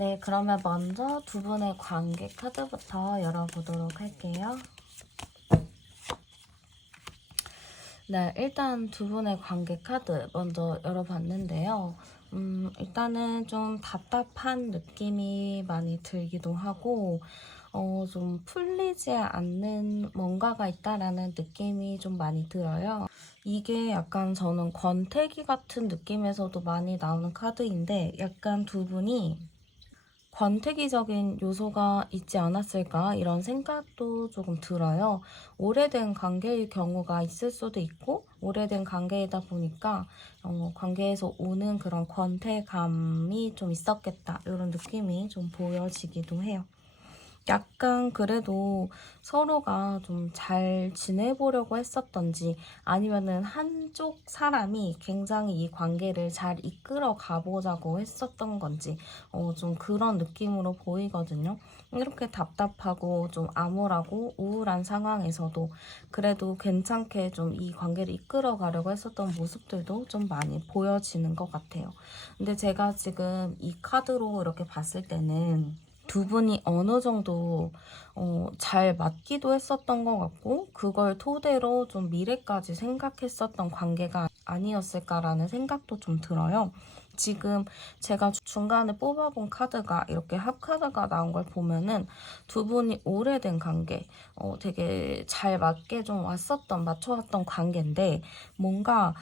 네, 그러면 먼저 두 분의 관계 카드부터 열어보도록 할게요. 네, 일단 두 분의 관계 카드 먼저 열어봤는데요. 일단은 좀 답답한 느낌이 많이 들기도 하고, 좀 풀리지 않는 뭔가가 있다라는 느낌이 좀 많이 들어요. 이게 약간 저는 권태기 같은 느낌에서도 많이 나오는 카드인데, 약간 두 분이 권태기적인 요소가 있지 않았을까 이런 생각도 조금 들어요. 오래된 관계일 경우가 있을 수도 있고 오래된 관계이다 보니까 관계에서 오는 그런 권태감이 좀 있었겠다 이런 느낌이 좀 보여지기도 해요. 약간 그래도 서로가 좀 잘 지내보려고 했었던지 아니면은 한쪽 사람이 굉장히 이 관계를 잘 이끌어 가보자고 했었던 건지 좀 그런 느낌으로 보이거든요. 이렇게 답답하고 좀 암울하고 우울한 상황에서도 그래도 괜찮게 좀 이 관계를 이끌어 가려고 했었던 모습들도 좀 많이 보여지는 것 같아요. 근데 제가 지금 이 카드로 이렇게 봤을 때는 두 분이 어느 정도 잘 맞기도 했었던 것 같고 그걸 토대로 좀 미래까지 생각했었던 관계가 아니었을까라는 생각도 좀 들어요. 지금 제가 중간에 뽑아본 카드가 이렇게 합카드가 나온 걸 보면은 두 분이 오래된 관계, 되게 잘 맞게 좀 맞춰왔던 관계인데 뭔가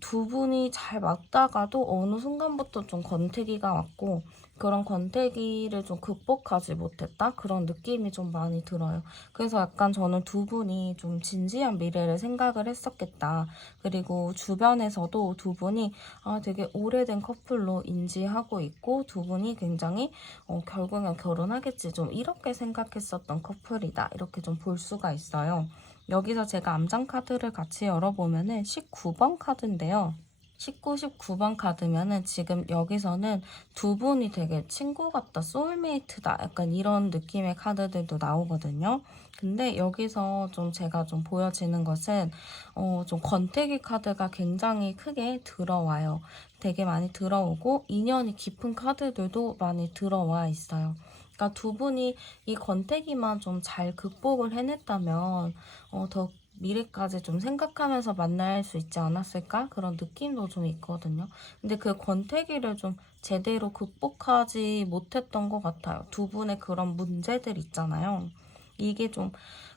두 분이 잘 맞다가도 어느 순간부터 좀 권태기가 왔고 그런 권태기를 좀 극복하지 못했다? 그런 느낌이 좀 많이 들어요. 그래서 약간 저는 두 분이 좀 진지한 미래를 생각을 했었겠다. 그리고 주변에서도 두 분이 되게 오래된 커플로 인지하고 있고 두 분이 굉장히 결국엔 결혼하겠지. 좀 이렇게 생각했었던 커플이다. 이렇게 좀 볼 수가 있어요. 여기서 제가 암장 카드를 같이 열어보면은 19번 카드인데요. 19, 19번 카드면은 지금 여기서는 두 분이 되게 친구 같다, 소울메이트다 약간 이런 느낌의 카드들도 나오거든요. 근데 여기서 좀 제가 좀 보여지는 것은 좀 권태기 카드가 굉장히 크게 들어와요. 되게 많이 들어오고 인연이 깊은 카드들도 많이 들어와 있어요. 그러니까 두 분이 이 권태기만 좀 잘 극복을 해냈다면 더 미래까지 좀 생각하면서 만날 수 있지 않았을까? 그런 느낌도 좀 있거든요. 근데 그 권태기를 좀 제대로 극복하지 못했던 것 같아요. 두 분의 그런 문제들 있잖아요. 이게 좀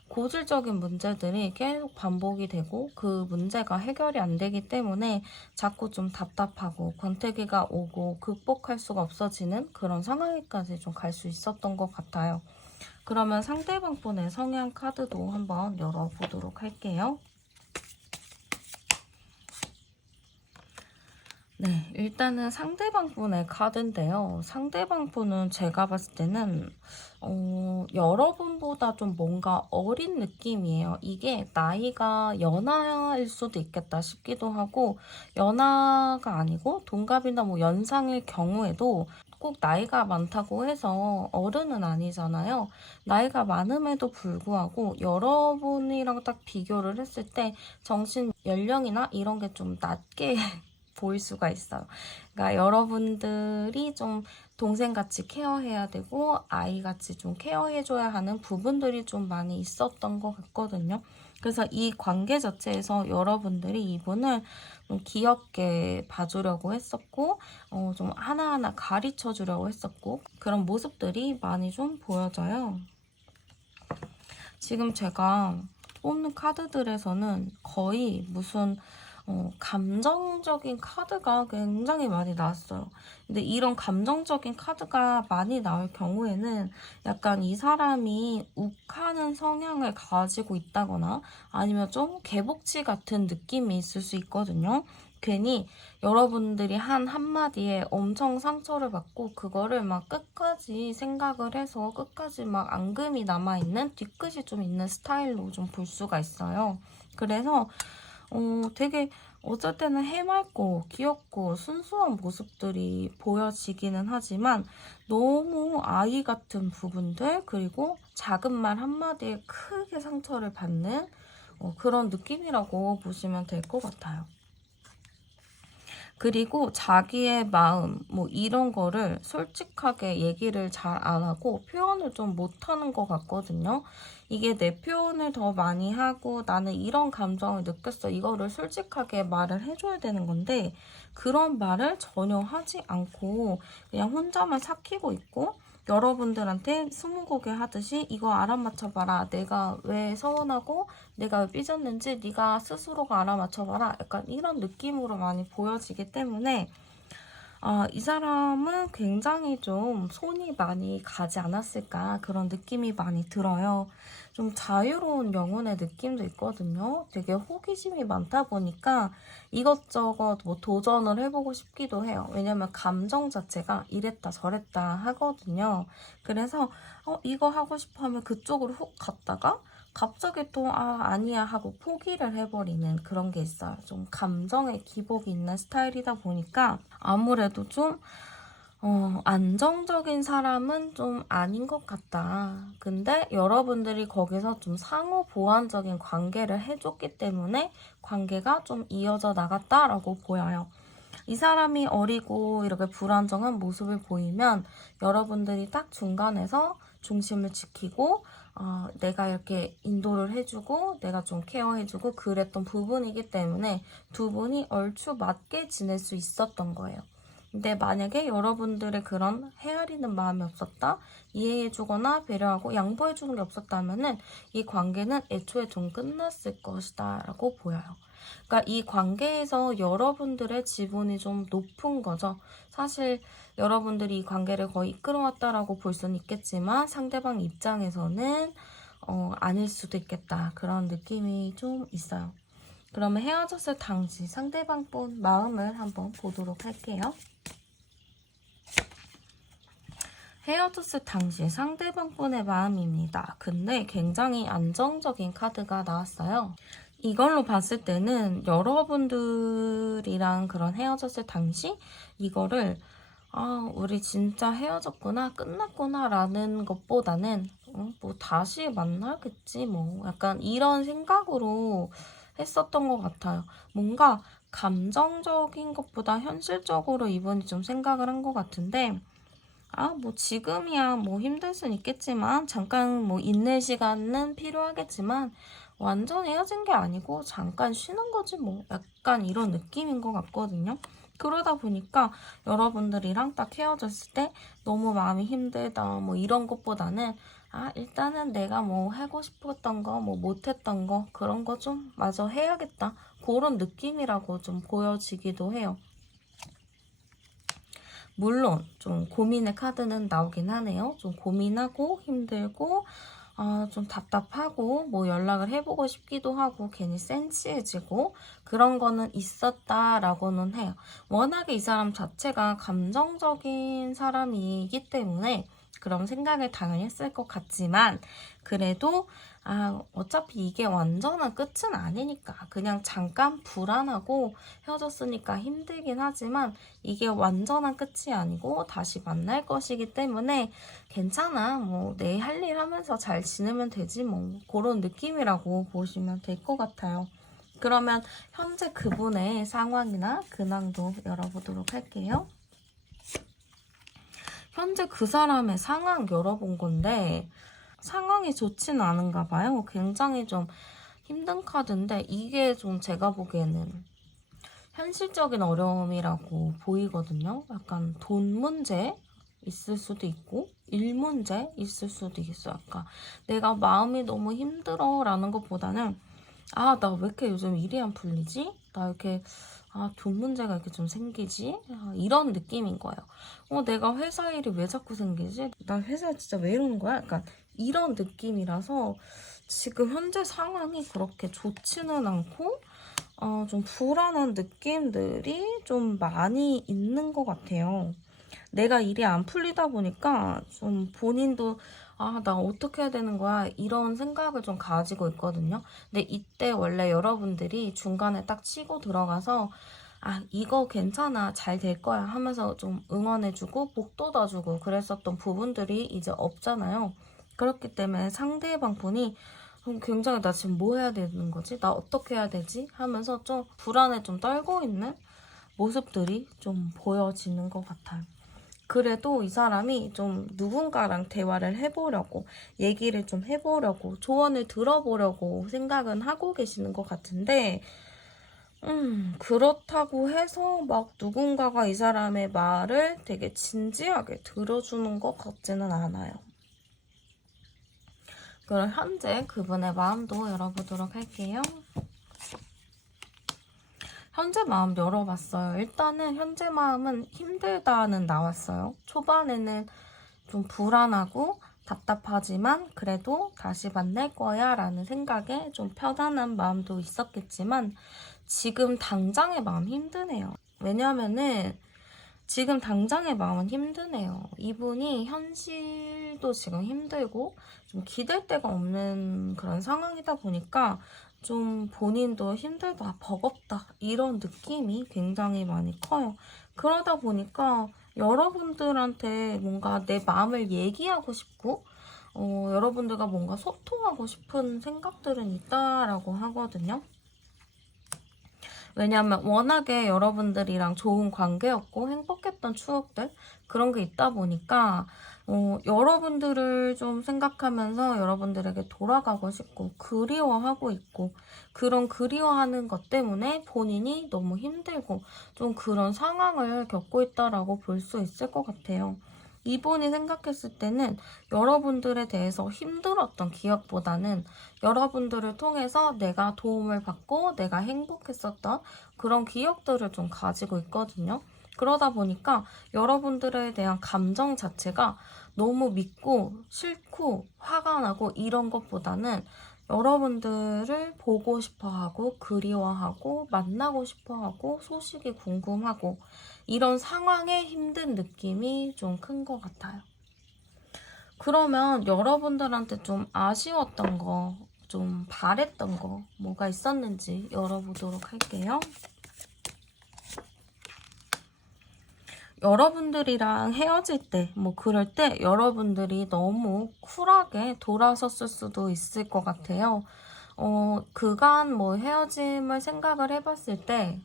고질적인 문제들이 계속 반복이 되고 그 문제가 해결이 안 되기 때문에 자꾸 좀 답답하고 권태기가 오고 극복할 수가 없어지는 그런 상황에까지 좀 갈 수 있었던 것 같아요. 그러면 상대방 분의 성향 카드도 한번 열어보도록 할게요. 네, 일단은 상대방 분의 카드인데요. 상대방 분은 제가 봤을 때는 여러분보다 좀 뭔가 어린 느낌이에요. 이게 나이가 연하일 수도 있겠다 싶기도 하고 연하가 아니고 동갑이나 뭐 연상일 경우에도 꼭 나이가 많다고 해서 어른은 아니잖아요. 나이가 많음에도 불구하고 여러분이랑 딱 비교를 했을 때 정신 연령이나 이런 게 좀 낮게 보일 수가 있어요. 그러니까 여러분들이 좀 동생같이 케어해야 되고 아이같이 좀 케어해줘야 하는 부분들이 좀 많이 있었던 것 같거든요. 그래서 이 관계 자체에서 여러분들이 이분을 좀 귀엽게 봐주려고 했었고 좀 하나하나 가르쳐 주려고 했었고 그런 모습들이 많이 좀 보여져요. 지금 제가 뽑는 카드들에서는 거의 무슨 감정적인 카드가 굉장히 많이 나왔어요. 근데 이런 감정적인 카드가 많이 나올 경우에는 약간 이 사람이 욱하는 성향을 가지고 있다거나 아니면 좀 개복치 같은 느낌이 있을 수 있거든요. 괜히 여러분들이 한 한마디에 엄청 상처를 받고 그거를 막 끝까지 생각을 해서 끝까지 막 앙금이 남아있는 뒤끝이 좀 있는 스타일로 좀 볼 수가 있어요. 그래서 되게 어쩔 때는 해맑고 귀엽고 순수한 모습들이 보여지기는 하지만 너무 아이 같은 부분들 그리고 작은 말 한마디에 크게 상처를 받는 그런 느낌이라고 보시면 될 것 같아요. 그리고 자기의 마음 뭐 이런 거를 솔직하게 얘기를 잘 안 하고 표현을 좀 못하는 것 같거든요. 이게 내 표현을 더 많이 하고 나는 이런 감정을 느꼈어. 이거를 솔직하게 말을 해줘야 되는 건데 그런 말을 전혀 하지 않고 그냥 혼자만 삭히고 있고 여러분들한테 스무고개 하듯이 이거 알아맞혀봐라. 내가 왜 서운하고 내가 왜 삐졌는지 네가 스스로가 알아맞혀봐라. 약간 이런 느낌으로 많이 보여지기 때문에 이 사람은 굉장히 좀 손이 많이 가지 않았을까 그런 느낌이 많이 들어요. 좀 자유로운 영혼의 느낌도 있거든요. 되게 호기심이 많다 보니까 이것저것 뭐 도전을 해보고 싶기도 해요. 왜냐면 감정 자체가 이랬다 저랬다 하거든요. 그래서 이거 하고 싶어 하면 그쪽으로 훅 갔다가 갑자기 또 아니야 하고 포기를 해버리는 그런 게 있어요. 좀 감정의 기복이 있는 스타일이다 보니까 아무래도 좀 안정적인 사람은 좀 아닌 것 같다. 근데 여러분들이 거기서 좀 상호 보완적인 관계를 해줬기 때문에 관계가 좀 이어져 나갔다라고 보여요. 이 사람이 어리고 이렇게 불안정한 모습을 보이면 여러분들이 딱 중간에서 중심을 지키고 내가 이렇게 인도를 해주고 내가 좀 케어해주고 그랬던 부분이기 때문에 두 분이 얼추 맞게 지낼 수 있었던 거예요. 근데 만약에 여러분들의 그런 헤아리는 마음이 없었다, 이해해주거나 배려하고 양보해주는 게 없었다면은 이 관계는 애초에 좀 끝났을 것이다 라고 보여요. 그러니까 이 관계에서 여러분들의 지분이 좀 높은 거죠. 사실 여러분들이 이 관계를 거의 이끌어왔다라고 볼 수는 있겠지만 상대방 입장에서는 아닐 수도 있겠다. 그런 느낌이 좀 있어요. 그러면 헤어졌을 당시 상대방 분 마음을 한번 보도록 할게요. 헤어졌을 당시 상대방 분의 마음입니다. 근데 굉장히 안정적인 카드가 나왔어요. 이걸로 봤을 때는 여러분들이랑 그런 헤어졌을 당시 이거를 우리 진짜 헤어졌구나, 끝났구나 라는 것보다는 뭐 다시 만나겠지 뭐 약간 이런 생각으로 했었던 것 같아요. 뭔가 감정적인 것보다 현실적으로 이분이 좀 생각을 한 것 같은데 뭐 지금이야 뭐 힘들 순 있겠지만 잠깐 뭐 인내 시간은 필요하겠지만 완전 헤어진 게 아니고 잠깐 쉬는 거지 뭐 약간 이런 느낌인 것 같거든요. 그러다 보니까 여러분들이랑 딱 헤어졌을 때 너무 마음이 힘들다 뭐 이런 것보다는 일단은 내가 뭐 하고 싶었던 거 뭐 못했던 거 그런 거 좀 마저 해야겠다 그런 느낌이라고 좀 보여지기도 해요. 물론 좀 고민의 카드는 나오긴 하네요. 좀 고민하고 힘들고 좀 답답하고 뭐 연락을 해보고 싶기도 하고 괜히 센치해지고 그런 거는 있었다라고는 해요. 워낙에 이 사람 자체가 감정적인 사람이기 때문에 그런 생각을 당연히 했을 것 같지만 그래도 어차피 이게 완전한 끝은 아니니까 그냥 잠깐 불안하고 헤어졌으니까 힘들긴 하지만 이게 완전한 끝이 아니고 다시 만날 것이기 때문에 괜찮아 뭐 내 할 일 하면서 잘 지내면 되지 뭐 그런 느낌이라고 보시면 될 것 같아요. 그러면 현재 그분의 상황이나 근황도 열어보도록 할게요. 현재 그 사람의 상황 열어본 건데 상황이 좋지는 않은가 봐요. 굉장히 좀 힘든 카드인데 이게 좀 제가 보기에는 현실적인 어려움이라고 보이거든요. 약간 돈 문제 있을 수도 있고 일 문제 있을 수도 있어요. 그러니까 내가 마음이 너무 힘들어 라는 것보다는 나 왜 이렇게 요즘 일이 안 풀리지? 나 이렇게 돈 문제가 이렇게 좀 생기지? 이런 느낌인 거예요. 내가 회사 일이 왜 자꾸 생기지? 나 회사 진짜 왜 이러는 거야? 약간 이런 느낌이라서 지금 현재 상황이 그렇게 좋지는 않고 좀 불안한 느낌들이 좀 많이 있는 것 같아요. 내가 일이 안 풀리다 보니까 좀 본인도 나 어떻게 해야 되는 거야 이런 생각을 좀 가지고 있거든요. 근데 이때 원래 여러분들이 중간에 딱 치고 들어가서 이거 괜찮아 잘 될 거야 하면서 좀 응원해주고 복돋아주고 그랬었던 부분들이 이제 없잖아요. 그렇기 때문에 상대방 분이 굉장히 나 지금 뭐 해야 되는 거지? 나 어떻게 해야 되지? 하면서 좀 불안에 좀 떨고 있는 모습들이 좀 보여지는 것 같아요. 그래도 이 사람이 좀 누군가랑 대화를 해보려고, 얘기를 좀 해보려고, 조언을 들어보려고 생각은 하고 계시는 것 같은데, 그렇다고 해서 막 누군가가 이 사람의 말을 되게 진지하게 들어주는 것 같지는 않아요. 그럼 현재 그분의 마음도 열어보도록 할게요. 현재 마음 열어봤어요. 일단은 현재 마음은 힘들다는 나왔어요. 초반에는 좀 불안하고 답답하지만 그래도 다시 만날 거야 라는 생각에 좀 편안한 마음도 있었겠지만 지금 당장의 마음 힘드네요. 왜냐면은 지금 당장의 마음은 힘드네요. 이분이 현실도 지금 힘들고 좀 기댈 데가 없는 그런 상황이다 보니까 좀 본인도 힘들다, 버겁다 이런 느낌이 굉장히 많이 커요. 그러다 보니까 여러분들한테 뭔가 내 마음을 얘기하고 싶고 여러분들과 뭔가 소통하고 싶은 생각들은 있다라고 하거든요. 왜냐하면 워낙에 여러분들이랑 좋은 관계였고 행복했던 추억들 그런 게 있다 보니까 여러분들을 좀 생각하면서 여러분들에게 돌아가고 싶고 그리워하고 있고 그런 그리워하는 것 때문에 본인이 너무 힘들고 좀 그런 상황을 겪고 있다라고 볼 수 있을 것 같아요. 이분이 생각했을 때는 여러분들에 대해서 힘들었던 기억보다는 여러분들을 통해서 내가 도움을 받고 내가 행복했었던 그런 기억들을 좀 가지고 있거든요. 그러다 보니까 여러분들에 대한 감정 자체가 너무 믿고 싫고 화가 나고 이런 것보다는 여러분들을 보고 싶어 하고 그리워하고 만나고 싶어 하고 소식이 궁금하고 이런 상황에 힘든 느낌이 좀 큰 것 같아요. 그러면 여러분들한테 좀 아쉬웠던 거, 좀 바랬던 거 뭐가 있었는지 열어보도록 할게요. 여러분들이랑 헤어질 때, 뭐 그럴 때 여러분들이 너무 쿨하게 돌아섰을 수도 있을 것 같아요. 그간 뭐 헤어짐을 생각을 해봤을 때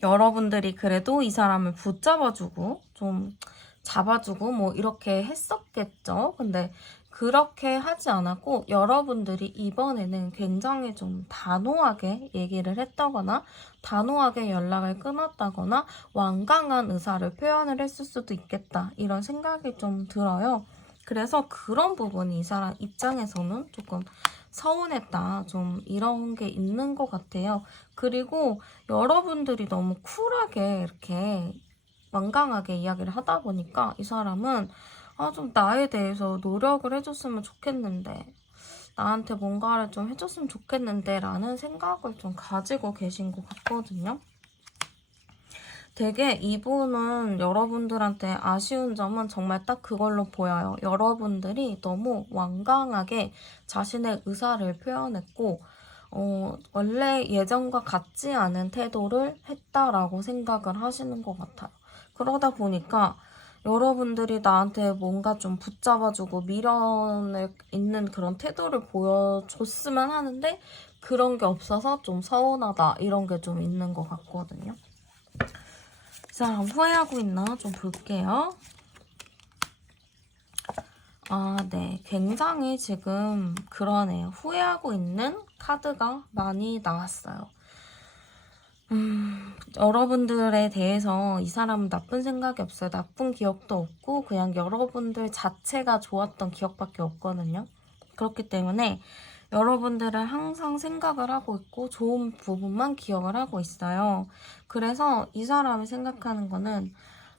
여러분들이 그래도 이 사람을 붙잡아주고 좀 잡아주고 뭐 이렇게 했었겠죠. 근데 그렇게 하지 않았고 여러분들이 이번에는 굉장히 좀 단호하게 얘기를 했다거나 단호하게 연락을 끊었다거나 완강한 의사를 표현을 했을 수도 있겠다 이런 생각이 좀 들어요. 그래서 그런 부분이 이 사람 입장에서는 조금 서운했다 좀 이런 게 있는 것 같아요. 그리고 여러분들이 너무 쿨하게 이렇게 완강하게 이야기를 하다 보니까 이 사람은 좀 나에 대해서 노력을 해줬으면 좋겠는데 나한테 뭔가를 좀 해줬으면 좋겠는데 라는 생각을 좀 가지고 계신 것 같거든요. 되게 이분은 여러분들한테 아쉬운 점은 정말 딱 그걸로 보여요. 여러분들이 너무 완강하게 자신의 의사를 표현했고 원래 예전과 같지 않은 태도를 했다라고 생각을 하시는 것 같아요. 그러다 보니까 여러분들이 나한테 뭔가 좀 붙잡아주고 미련을 있는 그런 태도를 보여줬으면 하는데 그런 게 없어서 좀 서운하다 이런 게 좀 있는 것 같거든요. 이 사람 후회하고 있나 좀 볼게요. 네. 굉장히 지금 그러네요. 후회하고 있는 카드가 많이 나왔어요. 여러분들에 대해서 이 사람은 나쁜 생각이 없어요. 나쁜 기억도 없고 그냥 여러분들 자체가 좋았던 기억밖에 없거든요. 그렇기 때문에 여러분들을 항상 생각을 하고 있고 좋은 부분만 기억을 하고 있어요. 그래서 이 사람이 생각하는 거는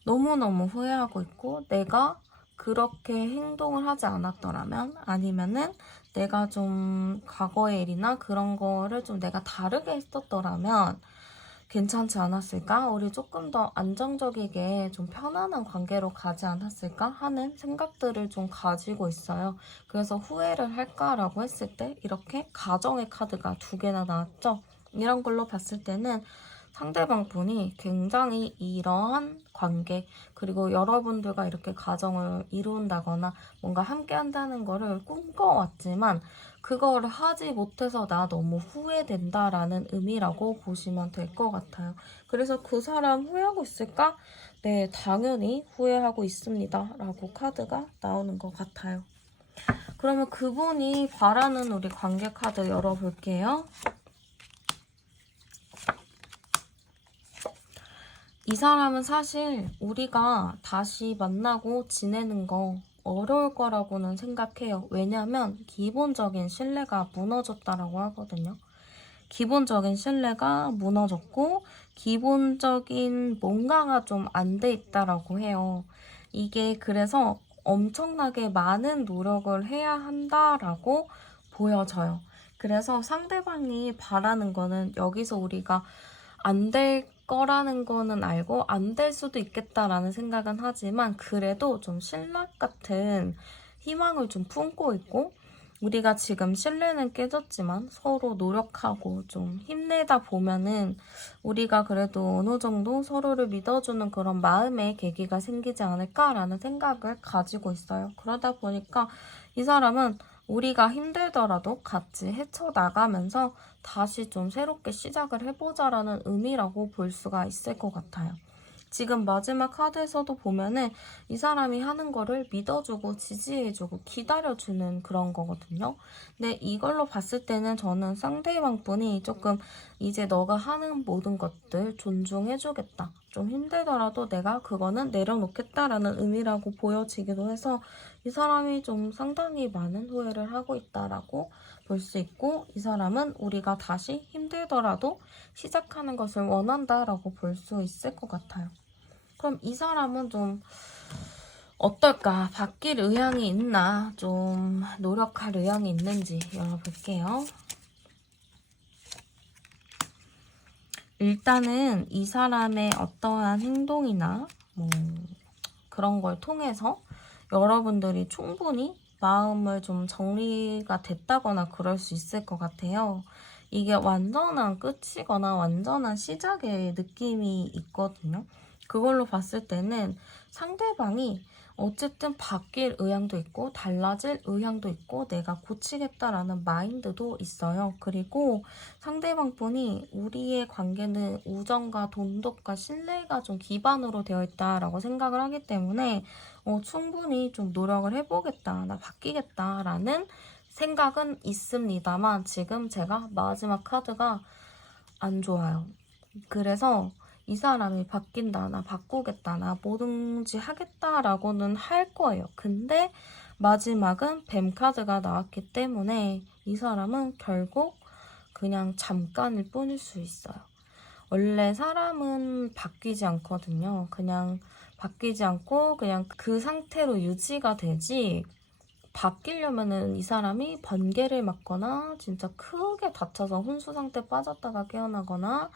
너무너무 후회하고 있고 내가 그렇게 행동을 하지 않았더라면 아니면은 내가 좀 과거의 일이나 그런 거를 좀 내가 다르게 했었더라면 괜찮지 않았을까? 우리 조금 더 안정적이게 좀 편안한 관계로 가지 않았을까? 하는 생각들을 좀 가지고 있어요. 그래서 후회를 할까라고 했을 때 이렇게 가정의 카드가 2개나 나왔죠? 이런 걸로 봤을 때는 상대방 분이 굉장히 이러한 관계, 그리고 여러분들과 이렇게 가정을 이룬다거나 뭔가 함께 한다는 거를 꿈꿔왔지만 그거를 하지 못해서 나 너무 후회된다라는 의미라고 보시면 될 것 같아요. 그래서 그 사람 후회하고 있을까? 네, 당연히 후회하고 있습니다. 라고 카드가 나오는 것 같아요. 그러면 그분이 바라는 우리 관계 카드 열어볼게요. 이 사람은 사실 우리가 다시 만나고 지내는 거 어려울 거라고는 생각해요. 왜냐면 기본적인 신뢰가 무너졌다라고 하거든요. 기본적인 신뢰가 무너졌고 기본적인 뭔가가 좀 안 돼 있다라고 해요. 이게 그래서 엄청나게 많은 노력을 해야 한다라고 보여져요. 그래서 상대방이 바라는 거는 여기서 우리가 안 될 거라는 거는 알고 안 될 수도 있겠다라는 생각은 하지만 그래도 좀 신락 같은 희망을 좀 품고 있고 우리가 지금 신뢰는 깨졌지만 서로 노력하고 좀 힘내다 보면은 우리가 그래도 어느 정도 서로를 믿어주는 그런 마음의 계기가 생기지 않을까라는 생각을 가지고 있어요. 그러다 보니까 이 사람은 우리가 힘들더라도 같이 헤쳐나가면서 다시 좀 새롭게 시작을 해보자라는 의미라고 볼 수가 있을 것 같아요. 지금 마지막 카드에서도 보면은 이 사람이 하는 거를 믿어주고 지지해주고 기다려주는 그런 거거든요. 근데 이걸로 봤을 때는 저는 상대방 분이 조금 이제 너가 하는 모든 것들 존중해주겠다. 좀 힘들더라도 내가 그거는 내려놓겠다라는 의미라고 보여지기도 해서 이 사람이 좀 상당히 많은 후회를 하고 있다라고 볼 수 있고 이 사람은 우리가 다시 힘들더라도 시작하는 것을 원한다라고 볼 수 있을 것 같아요. 그럼 이 사람은 좀 어떨까? 바뀔 의향이 있나? 좀 노력할 의향이 있는지 열어볼게요. 일단은 이 사람의 어떠한 행동이나 뭐 그런 걸 통해서 여러분들이 충분히 마음을 좀 정리가 됐다거나 그럴 수 있을 것 같아요. 이게 완전한 끝이거나 완전한 시작의 느낌이 있거든요. 그걸로 봤을 때는 상대방이 어쨌든 바뀔 의향도 있고 달라질 의향도 있고 내가 고치겠다라는 마인드도 있어요. 그리고 상대방 분이 우리의 관계는 우정과 돈독과 신뢰가 좀 기반으로 되어 있다라고 생각을 하기 때문에 충분히 좀 노력을 해보겠다, 나 바뀌겠다라는 생각은 있습니다만 지금 제가 마지막 카드가 안 좋아요. 그래서 이 사람이 바뀐다, 나 바꾸겠다, 나 뭐든지 하겠다라고는 할 거예요. 근데 마지막은 뱀 카드가 나왔기 때문에 이 사람은 결국 그냥 잠깐일 뿐일 수 있어요. 원래 사람은 바뀌지 않거든요. 그냥 바뀌지 않고 그냥 그 상태로 유지가 되지 바뀌려면은 이 사람이 번개를 맞거나 진짜 크게 다쳐서 혼수 상태 빠졌다가 깨어나거나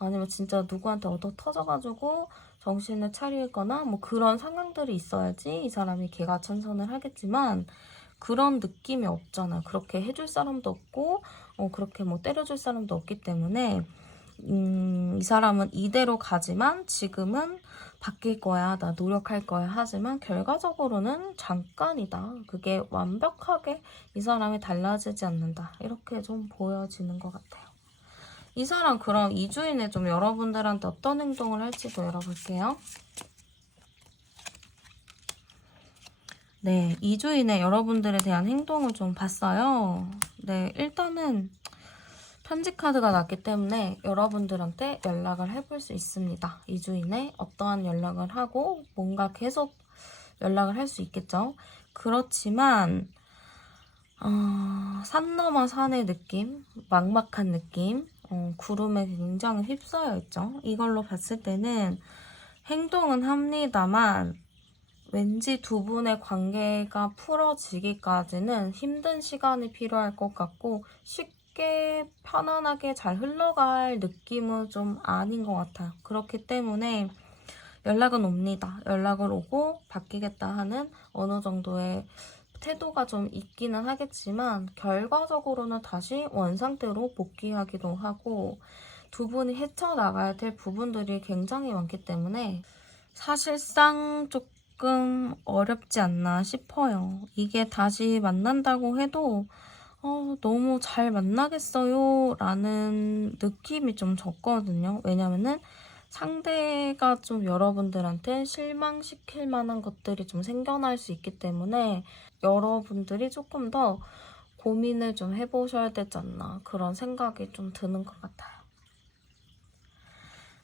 아니면 진짜 누구한테 얻어 터져가지고 정신을 차리거나 뭐 그런 상황들이 있어야지 이 사람이 개가천선을 하겠지만 그런 느낌이 없잖아요. 그렇게 해줄 사람도 없고 그렇게 뭐 때려줄 사람도 없기 때문에 이 사람은 이대로 가지만 지금은 바뀔 거야, 나 노력할 거야 하지만 결과적으로는 잠깐이다. 그게 완벽하게 이 사람이 달라지지 않는다. 이렇게 좀 보여지는 것 같아요. 이 사람 그럼 2주 이내 좀 여러분들한테 어떤 행동을 할지도 열어볼게요. 네, 2주 이내 여러분들에 대한 행동을 좀 봤어요. 네, 일단은 편지 카드가 났기 때문에 여러분들한테 연락을 해볼 수 있습니다. 2주 이내 어떠한 연락을 하고 뭔가 계속 연락을 할 수 있겠죠. 그렇지만 산 넘어 산의 느낌, 막막한 느낌, 구름에 굉장히 휩싸여 있죠. 이걸로 봤을 때는 행동은 합니다만 왠지 두 분의 관계가 풀어지기까지는 힘든 시간이 필요할 것 같고 쉽게 편안하게 잘 흘러갈 느낌은 좀 아닌 것 같아요. 그렇기 때문에 연락은 옵니다. 연락을 오고 바뀌겠다 하는 어느 정도의 태도가 좀 있기는 하겠지만 결과적으로는 다시 원상태로 복귀하기도 하고 두 분이 헤쳐나가야 될 부분들이 굉장히 많기 때문에 사실상 조금 어렵지 않나 싶어요. 이게 다시 만난다고 해도 너무 잘 만나겠어요 라는 느낌이 좀 적거든요. 왜냐면은 상대가 좀 여러분들한테 실망시킬 만한 것들이 좀 생겨날 수 있기 때문에 여러분들이 조금 더 고민을 좀 해보셔야 되지 않나 그런 생각이 좀 드는 것 같아요.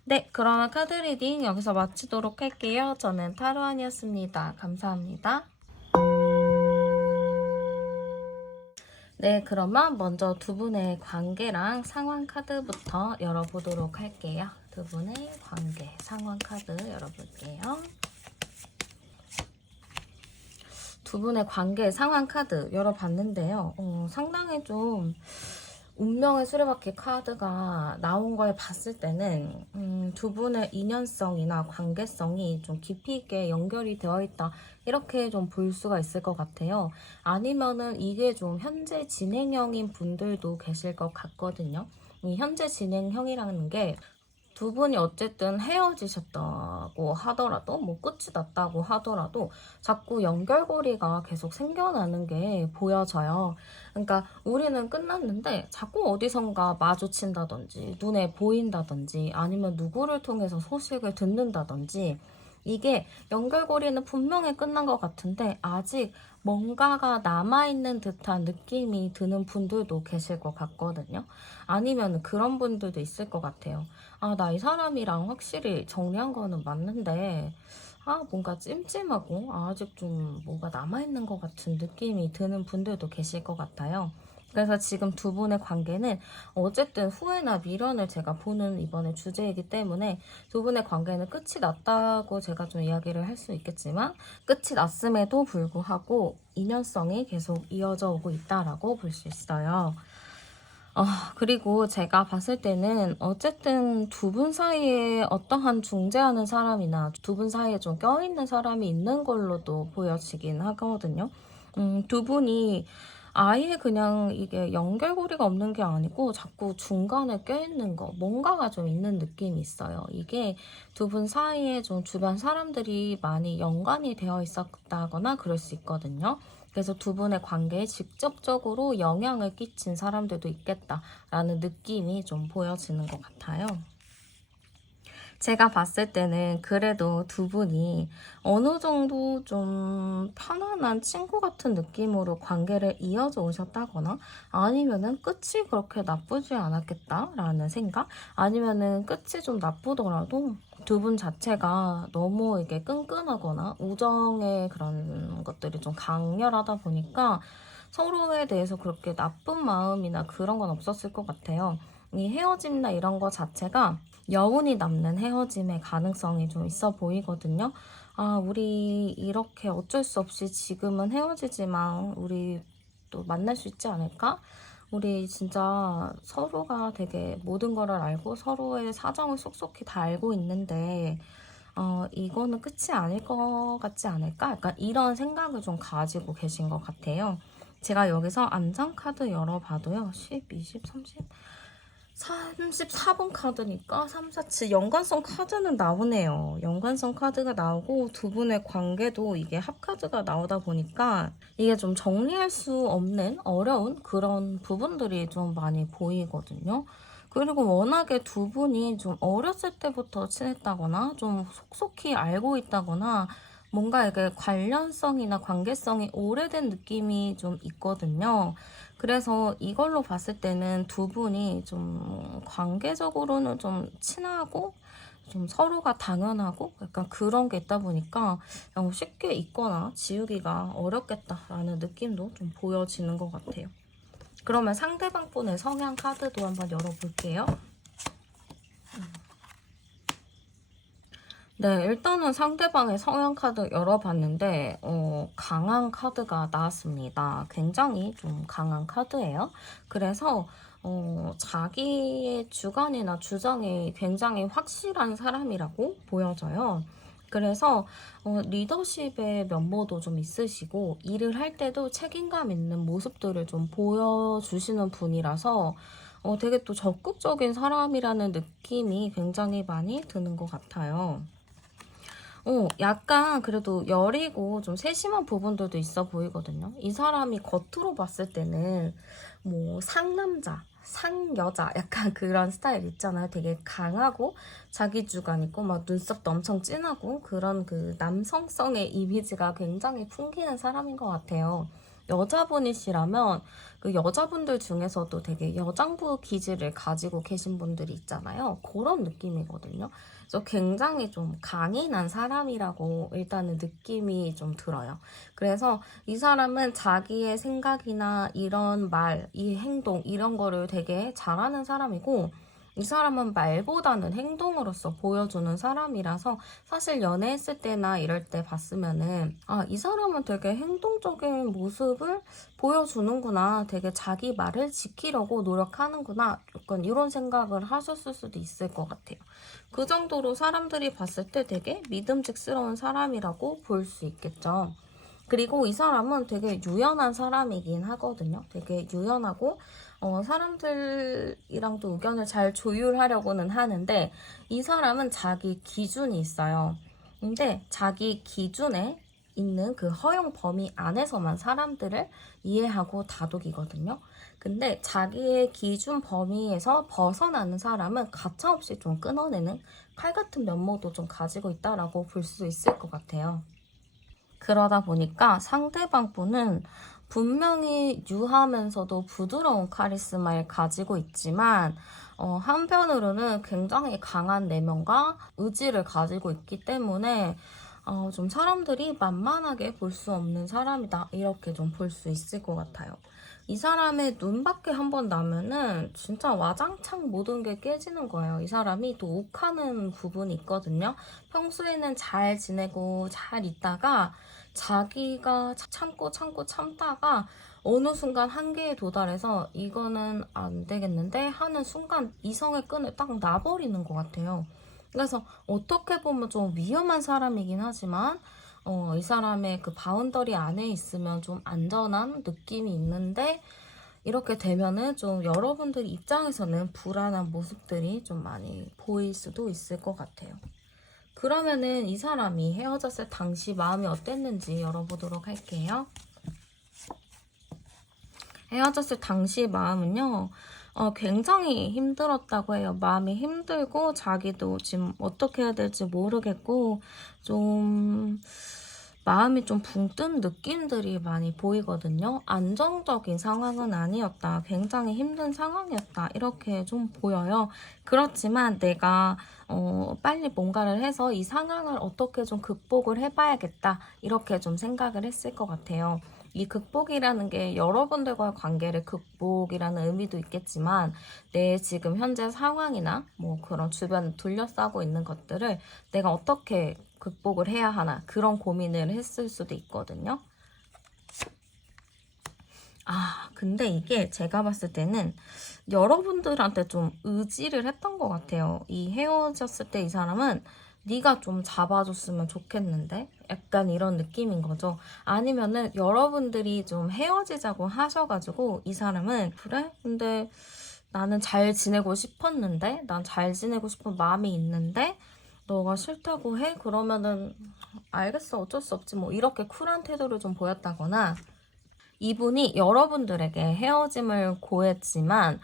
네, 그러면 카드 리딩 여기서 마치도록 할게요. 저는 타로안이었습니다. 감사합니다. 네, 그러면 먼저 두 분의 관계랑 상황 카드부터 열어보도록 할게요. 두 분의 관계, 상황 카드 열어볼게요. 두 분의 관계, 상황 카드 열어봤는데요. 상당히 좀 운명의 수레바퀴 카드가 나온 걸 봤을 때는 두 분의 인연성이나 관계성이 좀 깊이 있게 연결이 되어 있다 이렇게 좀 볼 수가 있을 것 같아요. 아니면은 이게 좀 현재 진행형인 분들도 계실 것 같거든요. 이 현재 진행형이라는 게 두 분이 어쨌든 헤어지셨다고 하더라도 뭐 끝이 났다고 하더라도 자꾸 연결고리가 계속 생겨나는 게 보여져요. 그러니까 우리는 끝났는데 자꾸 어디선가 마주친다든지 눈에 보인다든지 아니면 누구를 통해서 소식을 듣는다든지 이게 연결고리는 분명히 끝난 것 같은데 아직 뭔가가 남아있는 듯한 느낌이 드는 분들도 계실 것 같거든요. 아니면 그런 분들도 있을 것 같아요. 아, 나 이 사람이랑 확실히 정리한 거는 맞는데 뭔가 찜찜하고 아직 좀 뭐가 남아있는 것 같은 느낌이 드는 분들도 계실 것 같아요. 그래서 지금 두 분의 관계는 어쨌든 후회나 미련을 제가 보는 이번에 주제이기 때문에 두 분의 관계는 끝이 났다고 제가 좀 이야기를 할 수 있겠지만 끝이 났음에도 불구하고 인연성이 계속 이어져 오고 있다라고 볼 수 있어요. 그리고 제가 봤을 때는 어쨌든 두 분 사이에 어떠한 중재하는 사람이나 두 분 사이에 좀 껴있는 사람이 있는 걸로도 보여지긴 하거든요. 두 분이 아예 그냥 이게 연결고리가 없는 게 아니고 자꾸 중간에 껴있는 거, 뭔가가 좀 있는 느낌이 있어요. 이게 두 분 사이에 좀 주변 사람들이 많이 연관이 되어 있었다거나 그럴 수 있거든요. 그래서 두 분의 관계에 직접적으로 영향을 끼친 사람들도 있겠다라는 느낌이 좀 보여지는 것 같아요. 제가 봤을 때는 그래도 두 분이 어느 정도 좀 편안한 친구 같은 느낌으로 관계를 이어져 오셨다거나 아니면은 끝이 그렇게 나쁘지 않았겠다라는 생각? 아니면은 끝이 좀 나쁘더라도 두 분 자체가 너무 이게 끈끈하거나 우정의 그런 것들이 좀 강렬하다 보니까 서로에 대해서 그렇게 나쁜 마음이나 그런 건 없었을 것 같아요. 이 헤어짐이나 이런 거 자체가 여운이 남는 헤어짐의 가능성이 좀 있어 보이거든요. 우리 이렇게 어쩔 수 없이 지금은 헤어지지만 우리 또 만날 수 있지 않을까? 우리 진짜 서로가 되게 모든 거를 알고 서로의 사정을 쏙쏙히 다 알고 있는데 이거는 끝이 아닐 것 같지 않을까? 약간 이런 생각을 좀 가지고 계신 것 같아요. 제가 여기서 안장 카드 열어봐도요. 10, 20, 30... 34번 카드니까 3, 4, 7 연관성 카드는 나오네요. 연관성 카드가 나오고 두 분의 관계도 이게 합카드가 나오다 보니까 이게 좀 정리할 수 없는 어려운 그런 부분들이 좀 많이 보이거든요. 그리고 워낙에 두 분이 좀 어렸을 때부터 친했다거나 좀 속속히 알고 있다거나 뭔가 이게 관련성이나 관계성이 오래된 느낌이 좀 있거든요. 그래서 이걸로 봤을 때는 두 분이 좀 관계적으로는 좀 친하고 좀 서로가 당연하고 약간 그런 게 있다 보니까 쉽게 잊거나 지우기가 어렵겠다라는 느낌도 좀 보여지는 것 같아요. 그러면 상대방 분의 성향 카드도 한번 열어볼게요. 네, 일단은 상대방의 성향 카드 열어봤는데 강한 카드가 나왔습니다. 굉장히 좀 강한 카드예요. 그래서 자기의 주관이나 주장이 굉장히 확실한 사람이라고 보여져요. 그래서 리더십의 면모도 좀 있으시고 일을 할 때도 책임감 있는 모습들을 좀 보여주시는 분이라서 되게 또 적극적인 사람이라는 느낌이 굉장히 많이 드는 것 같아요. 약간 그래도 여리고 좀 세심한 부분들도 있어 보이거든요. 이 사람이 겉으로 봤을 때는 뭐 상남자, 상여자 약간 그런 스타일 있잖아요. 되게 강하고 자기 주관 있고 막 눈썹도 엄청 진하고 그런 그 남성성의 이미지가 굉장히 풍기는 사람인 것 같아요. 여자분이시라면 그 여자분들 중에서도 되게 여장부 기질을 가지고 계신 분들이 있잖아요. 그런 느낌이거든요. 그래서 굉장히 좀 강인한 사람이라고 일단은 느낌이 좀 들어요. 그래서 이 사람은 자기의 생각이나 이런 말, 이 행동, 이런 거를 되게 잘하는 사람이고, 이 사람은 말보다는 행동으로서 보여주는 사람이라서 사실 연애했을 때나 이럴 때 봤으면은 이 사람은 되게 행동적인 모습을 보여주는구나. 되게 자기 말을 지키려고 노력하는구나. 약간 이런 생각을 하셨을 수도 있을 것 같아요. 그 정도로 사람들이 봤을 때 되게 믿음직스러운 사람이라고 볼 수 있겠죠. 그리고 이 사람은 되게 유연한 사람이긴 하거든요. 되게 유연하고 사람들이랑도 의견을 잘 조율하려고는 하는데 이 사람은 자기 기준이 있어요. 근데 자기 기준에 있는 그 허용 범위 안에서만 사람들을 이해하고 다독이거든요. 근데 자기의 기준 범위에서 벗어나는 사람은 가차없이 좀 끊어내는 칼 같은 면모도 좀 가지고 있다라고 볼 수 있을 것 같아요. 그러다 보니까 상대방 분은 분명히 유하면서도 부드러운 카리스마를 가지고 있지만 한편으로는 굉장히 강한 내면과 의지를 가지고 있기 때문에 좀 사람들이 만만하게 볼 수 없는 사람이다 이렇게 좀 볼 수 있을 것 같아요. 이 사람의 눈밖에 한번 나면은 진짜 와장창 모든 게 깨지는 거예요. 이 사람이 또 욱하는 부분이 있거든요. 평소에는 잘 지내고 잘 있다가 자기가 참고 참다가 어느 순간 한계에 도달해서 이거는 안 되겠는데 하는 순간 이성의 끈을 딱 놔버리는 것 같아요. 그래서 어떻게 보면 좀 위험한 사람이긴 하지만 이 사람의 그 바운더리 안에 있으면 좀 안전한 느낌이 있는데 이렇게 되면은 좀 여러분들 입장에서는 불안한 모습들이 좀 많이 보일 수도 있을 것 같아요. 그러면은 이 사람이 헤어졌을 당시 마음이 어땠는지 열어보도록 할게요. 헤어졌을 당시 마음은요, 굉장히 힘들었다고 해요. 마음이 힘들고 자기도 지금 어떻게 해야 될지 모르겠고 좀 마음이 좀 붕 뜬 느낌들이 많이 보이거든요. 안정적인 상황은 아니었다. 굉장히 힘든 상황이었다. 이렇게 좀 보여요. 그렇지만 내가 빨리 뭔가를 해서 이 상황을 어떻게 좀 극복을 해봐야겠다. 이렇게 좀 생각을 했을 것 같아요. 이 극복이라는 게 여러분들과의 관계를 극복이라는 의미도 있겠지만 내 지금 현재 상황이나 뭐 그런 주변 둘러싸고 있는 것들을 내가 어떻게 극복을 해야 하나 그런 고민을 했을 수도 있거든요. 근데 이게 제가 봤을 때는 여러분들한테 좀 의지를 했던 것 같아요. 이 헤어졌을 때 이 사람은 네가 좀 잡아줬으면 좋겠는데 약간 이런 느낌인 거죠. 아니면은 여러분들이 좀 헤어지자고 하셔가지고 이 사람은 그래? 근데 나는 잘 지내고 싶었는데 난 잘 지내고 싶은 마음이 있는데 너가 싫다고 해? 그러면은 알겠어 어쩔 수 없지 뭐 이렇게 쿨한 태도를 좀 보였다거나 이분이 여러분들에게 헤어짐을 고했지만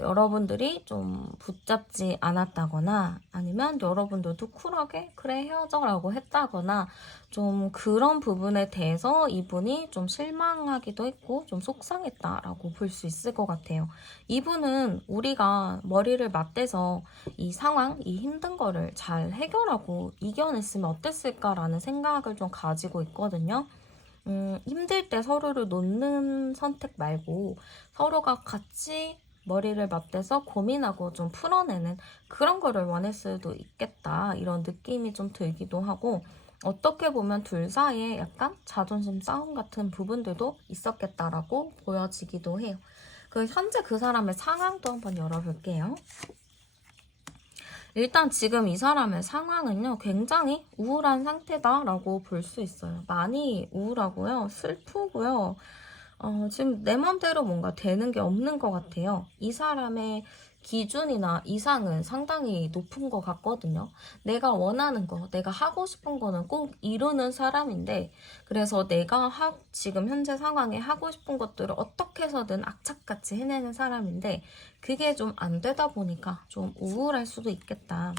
여러분들이 좀 붙잡지 않았다거나 아니면 여러분들도 쿨하게 그래 헤어져라고 했다거나 좀 그런 부분에 대해서 이분이 좀 실망하기도 했고 좀 속상했다라고 볼 수 있을 것 같아요. 이분은 우리가 머리를 맞대서 이 상황, 이 힘든 거를 잘 해결하고 이겨냈으면 어땠을까라는 생각을 좀 가지고 있거든요. 힘들 때 서로를 놓는 선택 말고 서로가 같이 머리를 맞대서 고민하고 좀 풀어내는 그런 거를 원했을 수도 있겠다. 이런 느낌이 좀 들기도 하고 어떻게 보면 둘 사이에 약간 자존심 싸움 같은 부분들도 있었겠다라고 보여지기도 해요. 그 현재 그 사람의 상황도 한번 열어볼게요. 일단 지금 이 사람의 상황은요, 굉장히 우울한 상태다라고 볼 수 있어요. 많이 우울하고요, 슬프고요, 지금 내 맘대로 뭔가 되는 게 없는 것 같아요. 이 사람의 기준이나 이상은 상당히 높은 것 같거든요. 내가 원하는 거, 내가 하고 싶은 거는 꼭 이루는 사람인데, 그래서 내가 지금 현재 상황에 하고 싶은 것들을 어떻게 해서든 악착같이 해내는 사람인데, 그게 좀 안 되다 보니까 좀 우울할 수도 있겠다.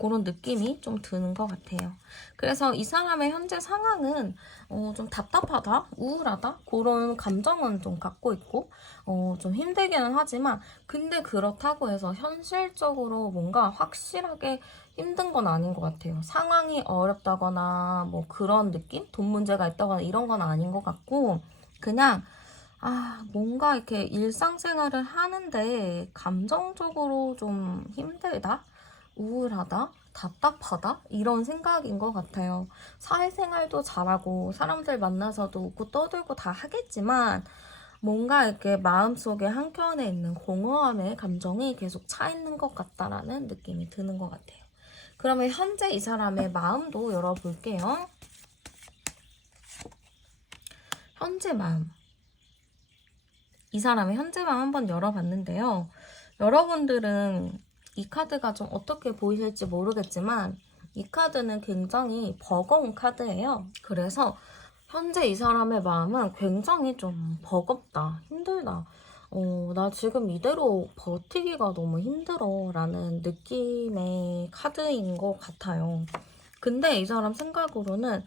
그런 느낌이 좀 드는 것 같아요. 그래서 이 사람의 현재 상황은 좀 답답하다, 우울하다 그런 감정은 좀 갖고 있고 좀 힘들기는 하지만 근데 그렇다고 해서 현실적으로 뭔가 확실하게 힘든 건 아닌 것 같아요. 상황이 어렵다거나 뭐 그런 느낌? 돈 문제가 있다거나 이런 건 아닌 것 같고 그냥 뭔가 이렇게 일상생활을 하는데 감정적으로 좀 힘들다? 우울하다? 답답하다? 이런 생각인 것 같아요. 사회생활도 잘하고 사람들 만나서도 웃고 떠들고 다 하겠지만 뭔가 이렇게 마음속에 한켠에 있는 공허함의 감정이 계속 차 있는 것 같다라는 느낌이 드는 것 같아요. 그러면 현재 이 사람의 마음도 열어볼게요. 현재 마음. 이 사람의 현재 마음 한번 열어봤는데요. 여러분들은 이 카드가 좀 어떻게 보이실지 모르겠지만 이 카드는 굉장히 버거운 카드예요. 그래서 현재 이 사람의 마음은 굉장히 좀 버겁다, 힘들다. 나 지금 이대로 버티기가 너무 힘들어 라는 느낌의 카드인 것 같아요. 근데 이 사람 생각으로는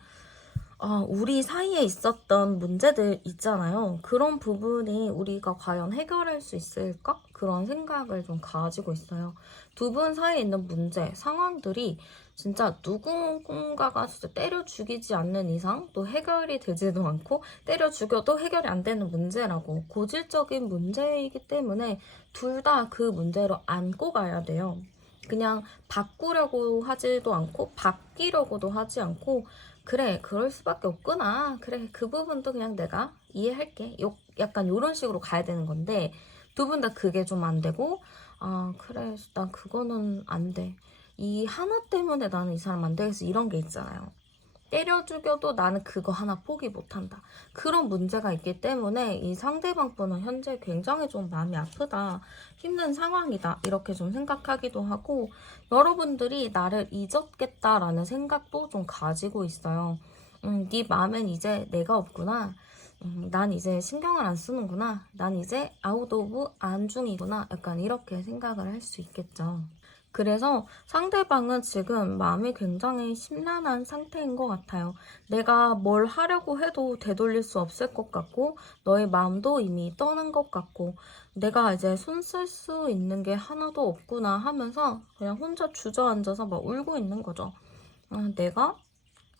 우리 사이에 있었던 문제들 있잖아요. 그런 부분이 우리가 과연 해결할 수 있을까? 그런 생각을 좀 가지고 있어요. 두 분 사이에 있는 문제, 상황들이 진짜 누군가가 진짜 때려 죽이지 않는 이상 또 해결이 되지도 않고 때려 죽여도 해결이 안 되는 문제라고 고질적인 문제이기 때문에 둘 다 그 문제로 안고 가야 돼요. 그냥 바꾸려고 하지도 않고 바뀌려고도 하지 않고 그래 그럴 수밖에 없구나 그래 그 부분도 그냥 내가 이해할게 약간 이런 식으로 가야 되는 건데 두 분 다 그게 좀 안 되고 그래 난 그거는 안 돼 이 하나 때문에 나는 이 사람 안 되겠어 이런 게 있잖아요. 때려 죽여도 나는 그거 하나 포기 못한다. 그런 문제가 있기 때문에 이 상대방 분은 현재 굉장히 좀 마음이 아프다. 힘든 상황이다. 이렇게 좀 생각하기도 하고 여러분들이 나를 잊었겠다라는 생각도 좀 가지고 있어요. 네 마음엔 이제 내가 없구나. 난 이제 신경을 안 쓰는구나. 난 이제 아웃 오브 안중이구나. 약간 이렇게 생각을 할 수 있겠죠. 그래서 상대방은 지금 마음이 굉장히 심란한 상태인 것 같아요. 내가 뭘 하려고 해도 되돌릴 수 없을 것 같고 너의 마음도 이미 떠난 것 같고 내가 이제 손 쓸 수 있는 게 하나도 없구나 하면서 그냥 혼자 주저앉아서 막 울고 있는 거죠. 내가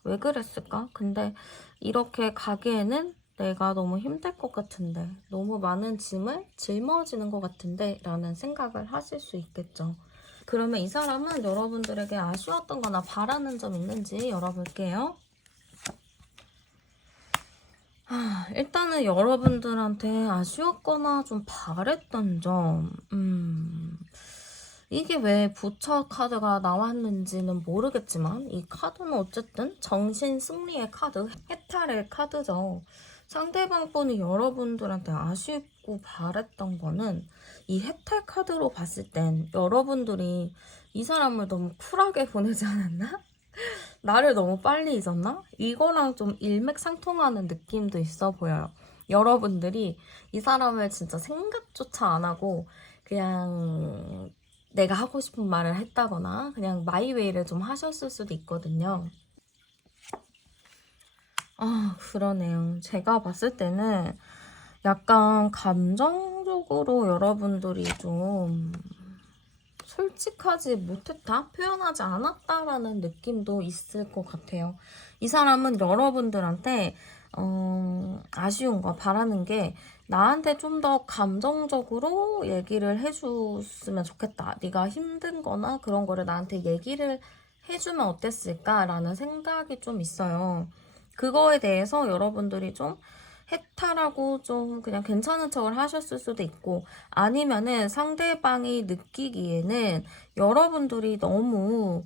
왜 그랬을까? 근데 이렇게 가기에는 내가 너무 힘들 것 같은데 너무 많은 짐을 짊어지는 것 같은데 라는 생각을 하실 수 있겠죠. 그러면 이 사람은 여러분들에게 아쉬웠던 거나 바라는 점 있는지 열어볼게요. 일단은 여러분들한테 아쉬웠거나 좀 바랬던 점, 이게 왜 부처 카드가 나왔는지는 모르겠지만 이 카드는 어쨌든 정신 승리의 카드, 해탈의 카드죠. 상대방 분이 여러분들한테 아쉽고 바랬던 거는 이 해탈 카드로 봤을 땐 여러분들이 이 사람을 너무 쿨하게 보내지 않았나? 나를 너무 빨리 잊었나? 이거랑 좀 일맥상통하는 느낌도 있어 보여요. 여러분들이 이 사람을 진짜 생각조차 안 하고 그냥 내가 하고 싶은 말을 했다거나 그냥 마이웨이를 좀 하셨을 수도 있거든요. 그러네요. 제가 봤을 때는 약간 감정적으로 여러분들이 좀 솔직하지 못했다? 표현하지 않았다라는 느낌도 있을 것 같아요. 이 사람은 여러분들한테 아쉬운 거 바라는 게 나한테 좀 더 감정적으로 얘기를 해줬으면 좋겠다. 네가 힘든 거나 그런 거를 나한테 얘기를 해주면 어땠을까라는 생각이 좀 있어요. 그거에 대해서 여러분들이 좀 해탈하고 좀 그냥 괜찮은 척을 하셨을 수도 있고, 아니면은 상대방이 느끼기에는 여러분들이 너무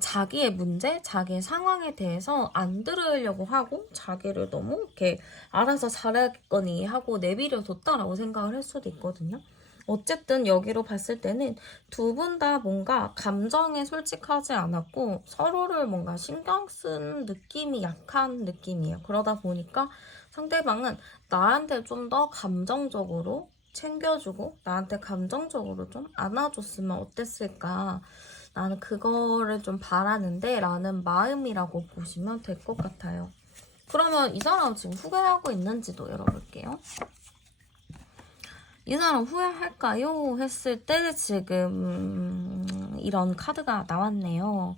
자기의 문제, 자기의 상황에 대해서 안 들으려고 하고 자기를 너무 이렇게 알아서 잘하겠거니 하고 내버려 뒀다라고 생각을 할 수도 있거든요. 어쨌든 여기로 봤을 때는 두 분 다 뭔가 감정에 솔직하지 않았고 서로를 뭔가 신경 쓴 느낌이 약한 느낌이에요. 그러다 보니까 상대방은 나한테 좀 더 감정적으로 챙겨주고 나한테 감정적으로 좀 안아줬으면 어땠을까. 나는 그거를 좀 바라는데 라는 마음이라고 보시면 될 것 같아요. 그러면 이 사람 지금 후회하고 있는지도 열어볼게요. 이 사람 후회할까요? 했을 때 지금 이런 카드가 나왔네요.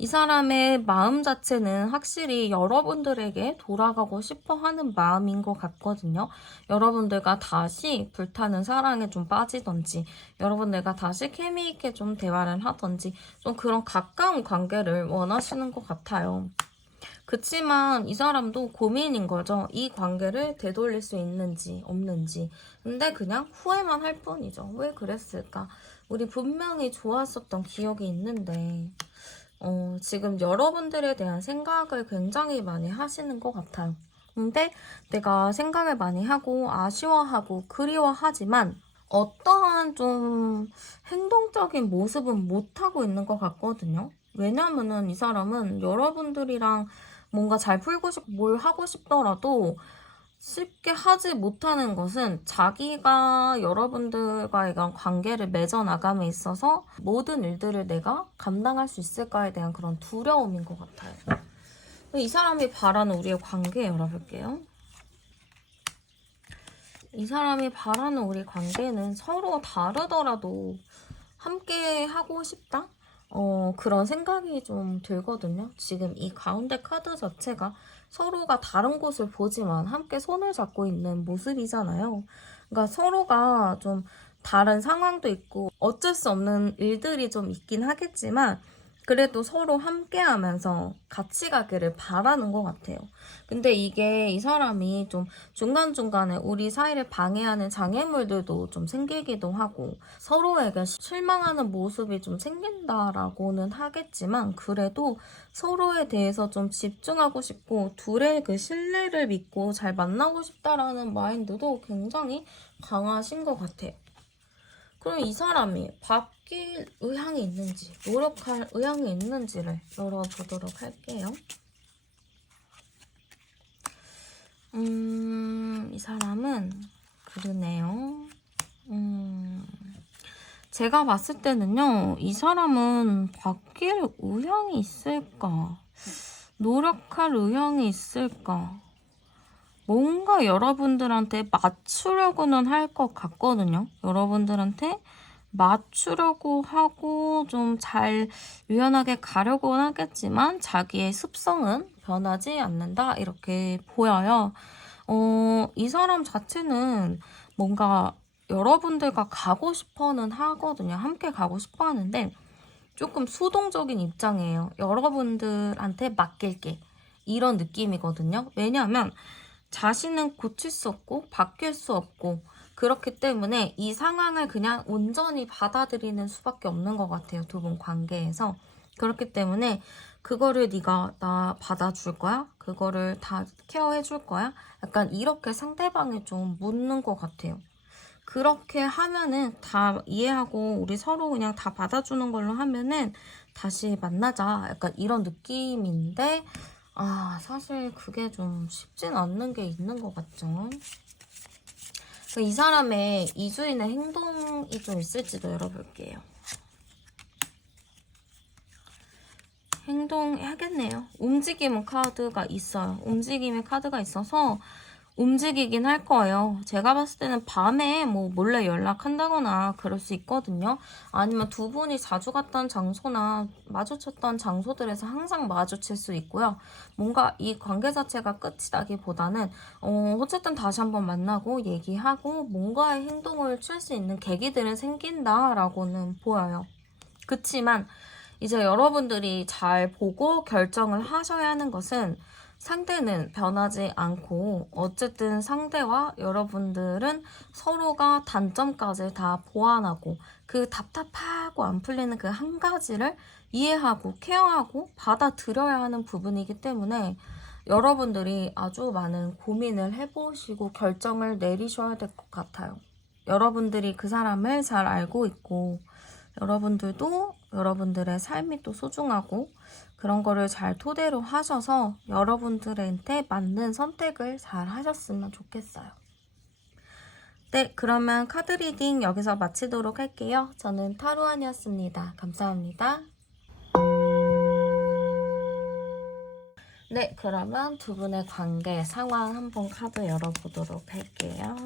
이 사람의 마음 자체는 확실히 여러분들에게 돌아가고 싶어 하는 마음인 것 같거든요. 여러분들과 다시 불타는 사랑에 좀 빠지던지, 여러분들과 다시 케미있게 좀 대화를 하던지, 좀 그런 가까운 관계를 원하시는 것 같아요. 그치만 이 사람도 고민인 거죠. 이 관계를 되돌릴 수 있는지 없는지. 근데 그냥 후회만 할 뿐이죠. 왜 그랬을까? 우리 분명히 좋았었던 기억이 있는데 지금 여러분들에 대한 생각을 굉장히 많이 하시는 것 같아요. 근데 내가 생각을 많이 하고 아쉬워하고 그리워하지만 어떠한 좀 행동적인 모습은 못하고 있는 것 같거든요. 왜냐면은 이 사람은 여러분들이랑 뭔가 잘 풀고 싶고 뭘 하고 싶더라도 쉽게 하지 못하는 것은 자기가 여러분들과의 관계를 맺어나감에 있어서 모든 일들을 내가 감당할 수 있을까에 대한 그런 두려움인 것 같아요. 이 사람이 바라는 우리의 관계 열어볼게요. 이 사람이 바라는 우리 관계는 서로 다르더라도 함께 하고 싶다? 그런 생각이 좀 들거든요. 지금 이 가운데 카드 자체가 서로가 다른 곳을 보지만 함께 손을 잡고 있는 모습이잖아요. 그러니까 서로가 좀 다른 상황도 있고 어쩔 수 없는 일들이 좀 있긴 하겠지만 그래도 서로 함께 하면서 같이 가기를 바라는 것 같아요. 근데 이게 이 사람이 좀 중간중간에 우리 사이를 방해하는 장애물들도 좀 생기기도 하고 서로에게 실망하는 모습이 좀 생긴다라고는 하겠지만 그래도 서로에 대해서 좀 집중하고 싶고 둘의 그 신뢰를 믿고 잘 만나고 싶다라는 마인드도 굉장히 강하신 것 같아요. 그럼 이 사람이 바뀔 의향이 있는지, 노력할 의향이 있는지를 열어보도록 할게요. 이 사람은 그러네요. 제가 봤을 때는요, 이 사람은 바뀔 의향이 있을까? 노력할 의향이 있을까? 뭔가 여러분들한테 맞추려고는 할 것 같거든요. 여러분들한테 맞추려고 하고 좀 잘 유연하게 가려고는 하겠지만 자기의 습성은 변하지 않는다 이렇게 보여요. 이 사람 자체는 뭔가 여러분들과 가고 싶어는 하거든요. 함께 가고 싶어 하는데 조금 수동적인 입장이에요. 여러분들한테 맡길게 이런 느낌이거든요. 왜냐하면 자신은 고칠 수 없고 바뀔 수 없고 그렇기 때문에 이 상황을 그냥 온전히 받아들이는 수밖에 없는 것 같아요. 두 분 관계에서. 그렇기 때문에 그거를 네가 나 받아줄 거야? 그거를 다 케어해 줄 거야? 약간 이렇게 상대방이 좀 묻는 것 같아요. 그렇게 하면은 다 이해하고 우리 서로 그냥 다 받아주는 걸로 하면은 다시 만나자. 약간 이런 느낌인데 사실 그게 좀 쉽진 않는 게 있는 것 같죠. 이 사람의 이주인의 행동이 좀 있을지도 열어볼게요. 행동하겠네요. 움직이는 카드가 있어요. 움직임의 카드가 있어서 움직이긴 할 거예요. 제가 봤을 때는 밤에 뭐 몰래 연락한다거나 그럴 수 있거든요. 아니면 두 분이 자주 갔던 장소나 마주쳤던 장소들에서 항상 마주칠 수 있고요. 뭔가 이 관계 자체가 끝이 나기보다는 어쨌든 다시 한번 만나고 얘기하고 뭔가의 행동을 취할 수 있는 계기들은 생긴다라고는 보여요. 그치만 이제 여러분들이 잘 보고 결정을 하셔야 하는 것은 상대는 변하지 않고 어쨌든 상대와 여러분들은 서로가 단점까지 다 보완하고 그 답답하고 안 풀리는 그 한 가지를 이해하고 케어하고 받아들여야 하는 부분이기 때문에 여러분들이 아주 많은 고민을 해보시고 결정을 내리셔야 될 것 같아요. 여러분들이 그 사람을 잘 알고 있고 여러분들도 여러분들의 삶이 또 소중하고 그런 거를 잘 토대로 하셔서 여러분들한테 맞는 선택을 잘 하셨으면 좋겠어요. 네, 그러면 카드 리딩 여기서 마치도록 할게요. 저는 타로안이었습니다. 감사합니다. 네, 그러면 두 분의 관계 상황 한번 카드 열어보도록 할게요.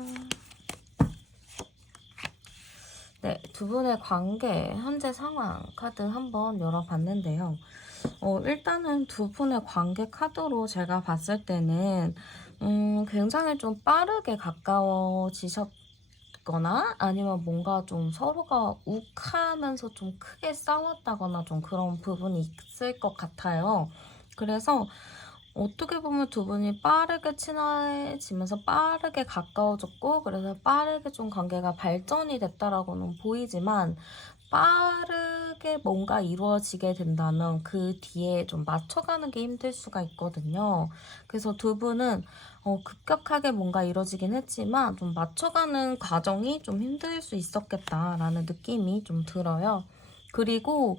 네, 두 분의 관계 현재 상황 카드 한번 열어봤는데요. 일단은 두 분의 관계 카드로 제가 봤을 때는 굉장히 좀 빠르게 가까워지셨거나 아니면 뭔가 좀 서로가 욱하면서 좀 크게 싸웠다거나 좀 그런 부분이 있을 것 같아요. 그래서 어떻게 보면 두 분이 빠르게 친해지면서 빠르게 가까워졌고 그래서 빠르게 좀 관계가 발전이 됐다라고는 보이지만 빠르게 뭔가 이루어지게 된다면 그 뒤에 좀 맞춰가는 게 힘들 수가 있거든요. 그래서 두 분은 급격하게 뭔가 이루어지긴 했지만 좀 맞춰가는 과정이 좀 힘들 수 있었겠다라는 느낌이 좀 들어요. 그리고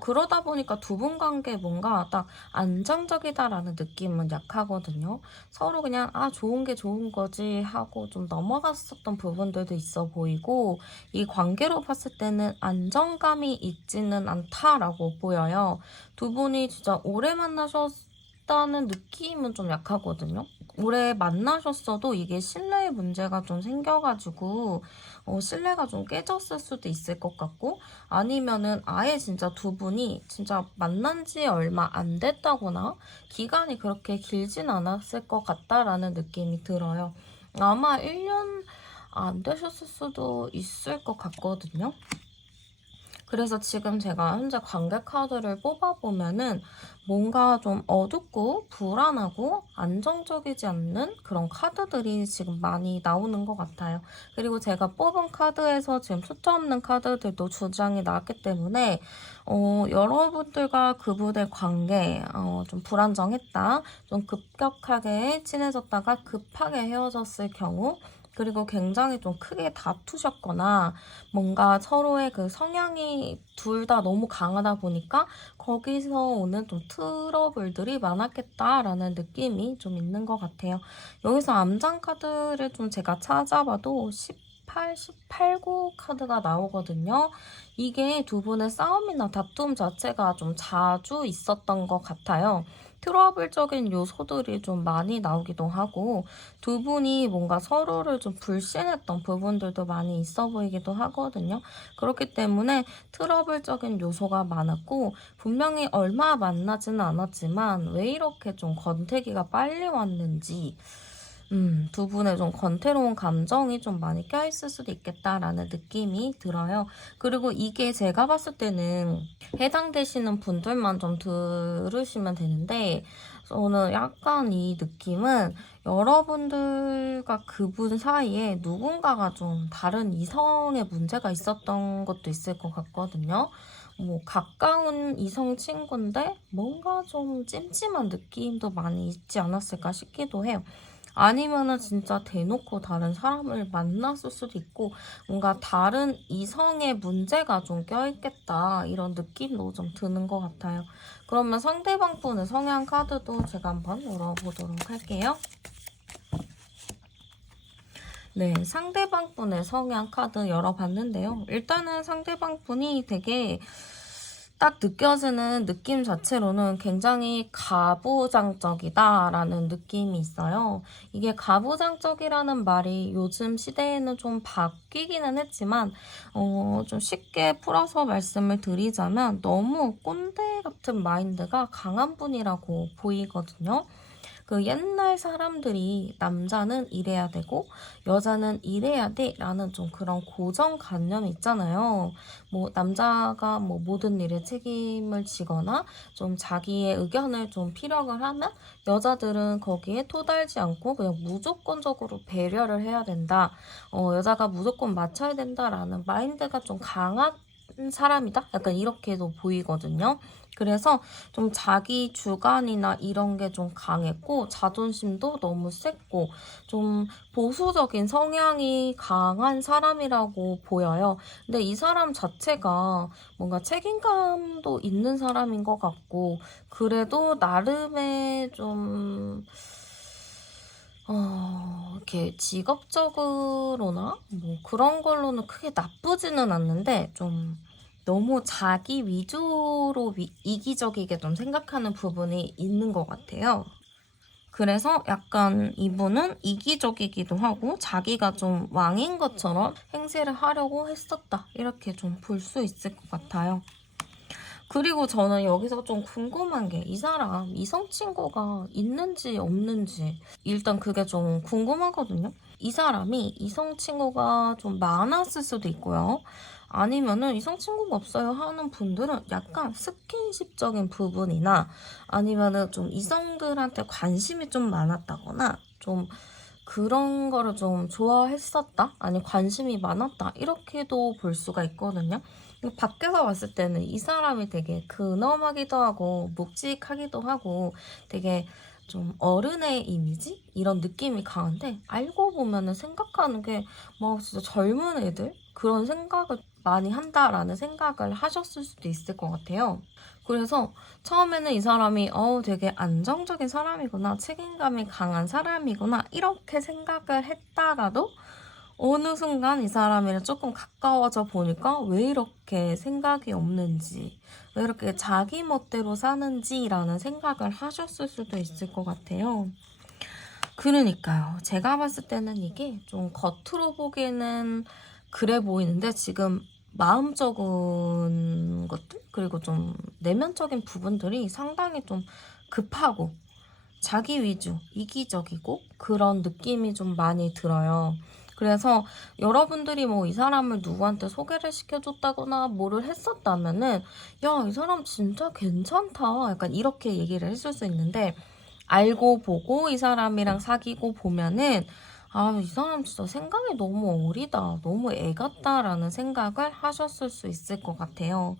그러다 보니까 두 분 관계 뭔가 딱 안정적이다라는 느낌은 약하거든요. 서로 그냥 좋은 게 좋은 거지 하고 좀 넘어갔었던 부분들도 있어 보이고 이 관계로 봤을 때는 안정감이 있지는 않다라고 보여요. 두 분이 진짜 오래 만나셨다는 느낌은 좀 약하거든요. 오래 만나셨어도 이게 신뢰의 문제가 좀 생겨가지고 신뢰가 좀 깨졌을 수도 있을 것 같고 아니면은 아예 진짜 두 분이 진짜 만난 지 얼마 안 됐다거나 기간이 그렇게 길진 않았을 것 같다라는 느낌이 들어요. 아마 1년 안 되셨을 수도 있을 것 같거든요. 그래서 지금 제가 현재 관계 카드를 뽑아보면은 뭔가 좀 어둡고 불안하고 안정적이지 않는 그런 카드들이 지금 많이 나오는 것 같아요. 그리고 제가 뽑은 카드에서 지금 숫자 없는 카드들도 두 장이 나왔기 때문에 여러분들과 그분의 관계 좀 불안정했다. 좀 급격하게 친해졌다가 급하게 헤어졌을 경우 그리고 굉장히 좀 크게 다투셨거나 뭔가 서로의 그 성향이 둘 다 너무 강하다 보니까 거기서 오는 좀 트러블들이 많았겠다라는 느낌이 좀 있는 것 같아요. 여기서 암장 카드를 좀 제가 찾아봐도 18, 9 카드가 나오거든요. 이게 두 분의 싸움이나 다툼 자체가 좀 자주 있었던 것 같아요. 트러블적인 요소들이 좀 많이 나오기도 하고 두 분이 뭔가 서로를 좀 불신했던 부분들도 많이 있어 보이기도 하거든요. 그렇기 때문에 트러블적인 요소가 많았고 분명히 얼마 만나지는 않았지만 왜 이렇게 좀 권태기가 빨리 왔는지 두 분의 좀 권태로운 감정이 좀 많이 껴있을 수도 있겠다라는 느낌이 들어요. 그리고 이게 제가 봤을 때는 해당되시는 분들만 좀 들으시면 되는데 저는 약간 이 느낌은 여러분들과 그분 사이에 누군가가 좀 다른 이성의 문제가 있었던 것도 있을 것 같거든요. 뭐 가까운 이성 친구인데 뭔가 좀 찜찜한 느낌도 많이 있지 않았을까 싶기도 해요. 아니면은 진짜 대놓고 다른 사람을 만났을 수도 있고 뭔가 다른 이성의 문제가 좀 껴있겠다 이런 느낌도 좀 드는 것 같아요. 그러면 상대방 분의 성향 카드도 제가 한번 열어보도록 할게요. 네, 상대방 분의 성향 카드 열어봤는데요. 일단은 상대방 분이 되게 딱 느껴지는 느낌 자체로는 굉장히 가부장적이다라는 느낌이 있어요. 이게 가부장적이라는 말이 요즘 시대에는 좀 바뀌기는 했지만 좀 쉽게 풀어서 말씀을 드리자면 너무 꼰대 같은 마인드가 강한 분이라고 보이거든요. 그 옛날 사람들이 남자는 이래야 되고 여자는 이래야 돼 라는 좀 그런 고정관념이 있잖아요. 뭐 남자가 뭐 모든 일에 책임을 지거나 좀 자기의 의견을 좀 피력을 하면 여자들은 거기에 토달지 않고 그냥 무조건적으로 배려를 해야 된다. 여자가 무조건 맞춰야 된다라는 마인드가 좀 강한 사람이다? 약간 이렇게도 보이거든요. 그래서 좀 자기 주관이나 이런 게 좀 강했고 자존심도 너무 셌고 좀 보수적인 성향이 강한 사람이라고 보여요. 근데 이 사람 자체가 뭔가 책임감도 있는 사람인 것 같고 그래도 나름의 좀 이렇게 직업적으로나 뭐 그런 걸로는 크게 나쁘지는 않는데 좀 너무 자기 위주로 이기적이게 좀 생각하는 부분이 있는 것 같아요. 그래서 약간 이분은 이기적이기도 하고 자기가 좀 왕인 것처럼 행세를 하려고 했었다. 이렇게 좀 볼 수 있을 것 같아요. 그리고 저는 여기서 좀 궁금한 게 이 사람 이성 친구가 있는지 없는지 일단 그게 좀 궁금하거든요. 이 사람이 이성 친구가 좀 많았을 수도 있고요. 아니면은 이성 친구가 없어요 하는 분들은 약간 스킨십적인 부분이나 아니면은 좀 이성들한테 관심이 좀 많았다거나 좀 그런 거를 좀 좋아했었다? 아니 관심이 많았다? 이렇게도 볼 수가 있거든요. 밖에서 봤을 때는 이 사람이 되게 근엄하기도 하고 묵직하기도 하고 되게 좀 어른의 이미지? 이런 느낌이 강한데 알고 보면은 생각하는 게 막 진짜 젊은 애들? 그런 생각을 많이 한다라는 생각을 하셨을 수도 있을 것 같아요. 그래서 처음에는 이 사람이 되게 안정적인 사람이구나, 책임감이 강한 사람이구나 이렇게 생각을 했다가도 어느 순간 이 사람이랑 조금 가까워져 보니까 왜 이렇게 생각이 없는지, 왜 이렇게 자기 멋대로 사는지라는 생각을 하셨을 수도 있을 것 같아요. 그러니까요. 제가 봤을 때는 이게 좀 겉으로 보기에는 그래 보이는데 지금 마음적인 것들 그리고 좀 내면적인 부분들이 상당히 좀 급하고 자기 위주, 이기적이고 그런 느낌이 좀 많이 들어요. 그래서 여러분들이 뭐 이 사람을 누구한테 소개를 시켜줬다거나 뭐를 했었다면은 야, 이 사람 진짜 괜찮다. 약간 이렇게 얘기를 했을 수 있는데 알고 보고 이 사람이랑 사귀고 보면은 이 사람 진짜 생각이 너무 어리다. 너무 애 같다라는 생각을 하셨을 수 있을 것 같아요.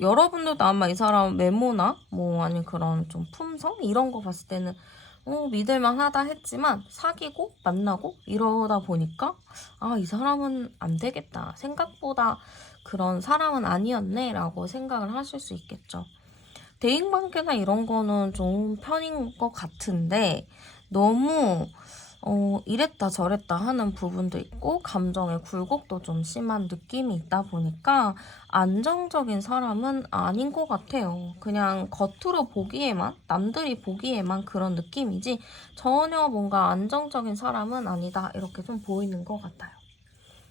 여러분들도 아마 이 사람 외모나 뭐 아니면 그런 좀 품성 이런 거 봤을 때는 믿을만 하다 했지만 사귀고 만나고 이러다 보니까 이 사람은 안 되겠다. 생각보다 그런 사람은 아니었네 라고 생각을 하실 수 있겠죠. 대인관계나 이런 거는 좋은 편인 것 같은데 너무 이랬다 저랬다 하는 부분도 있고 감정의 굴곡도 좀 심한 느낌이 있다 보니까 안정적인 사람은 아닌 것 같아요. 그냥 겉으로 보기에만 남들이 보기에만 그런 느낌이지 전혀 뭔가 안정적인 사람은 아니다 이렇게 좀 보이는 것 같아요.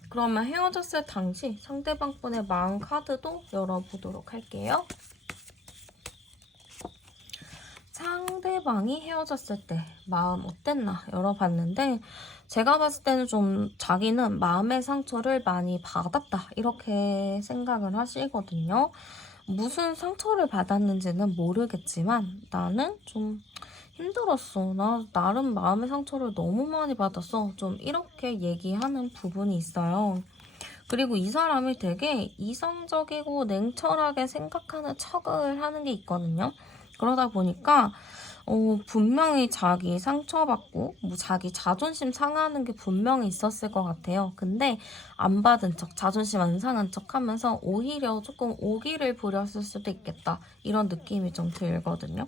그러면 헤어졌을 당시 상대방 분의 마음 카드도 열어보도록 할게요. 상대방이 헤어졌을 때 마음 어땠나 열어봤는데 제가 봤을 때는 좀 자기는 마음의 상처를 많이 받았다 이렇게 생각을 하시거든요. 무슨 상처를 받았는지는 모르겠지만 나는 좀 힘들었어. 나 나름 마음의 상처를 너무 많이 받았어. 좀 이렇게 얘기하는 부분이 있어요. 그리고 이 사람이 되게 이성적이고 냉철하게 생각하는 척을 하는 게 있거든요. 그러다 보니까 분명히 자기 상처받고 뭐 자기 자존심 상하는 게 분명히 있었을 것 같아요. 근데 안 받은 척, 자존심 안 상한 척 하면서 오히려 조금 오기를 부렸을 수도 있겠다. 이런 느낌이 좀 들거든요.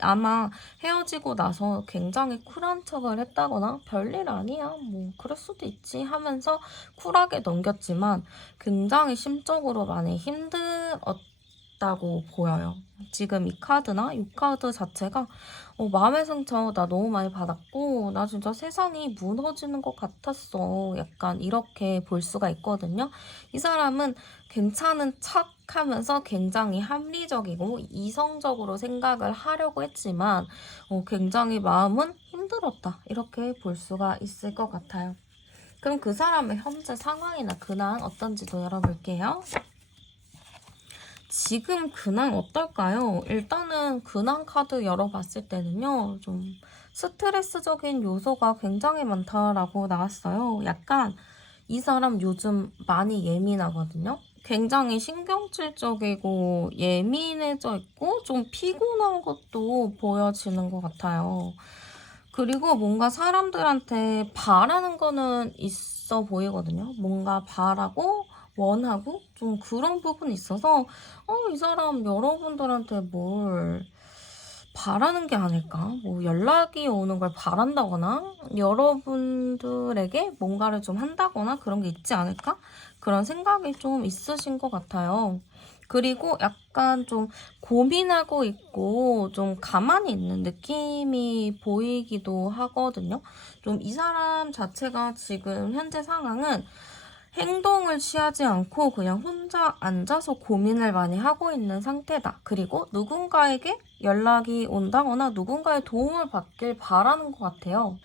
아마 헤어지고 나서 굉장히 쿨한 척을 했다거나 별일 아니야, 뭐 그럴 수도 있지 하면서 쿨하게 넘겼지만 굉장히 심적으로 많이 힘들었던 있다고 보여요. 지금 이 카드나 이 카드 자체가 마음의 상처 나 너무 많이 받았고 나 진짜 세상이 무너지는 것 같았어. 약간 이렇게 볼 수가 있거든요. 이 사람은 괜찮은 척 하면서 굉장히 합리적이고 이성적으로 생각을 하려고 했지만 굉장히 마음은 힘들었다. 이렇게 볼 수가 있을 것 같아요. 그럼 그 사람의 현재 상황이나 근황 어떤지도 열어볼게요. 지금 근황 어떨까요? 일단은 근황 카드 열어봤을 때는요. 좀 스트레스적인 요소가 굉장히 많다라고 나왔어요. 약간 이 사람 요즘 많이 예민하거든요. 굉장히 신경질적이고 예민해져 있고 좀 피곤한 것도 보여지는 것 같아요. 그리고 뭔가 사람들한테 바라는 거는 있어 보이거든요. 뭔가 바라고 원하고 좀 그런 부분이 있어서 이 사람 여러분들한테 뭘 바라는 게 아닐까? 뭐 연락이 오는 걸 바란다거나 여러분들에게 뭔가를 좀 한다거나 그런 게 있지 않을까? 그런 생각이 좀 있으신 것 같아요. 그리고 약간 좀 고민하고 있고 좀 가만히 있는 느낌이 보이기도 하거든요. 좀 이 사람 자체가 지금 현재 상황은 행동을 취하지 않고 그냥 혼자 앉아서 고민을 많이 하고 있는 상태다. 그리고 누군가에게 연락이 온다거나 누군가의 도움을 받길 바라는 것 같아요.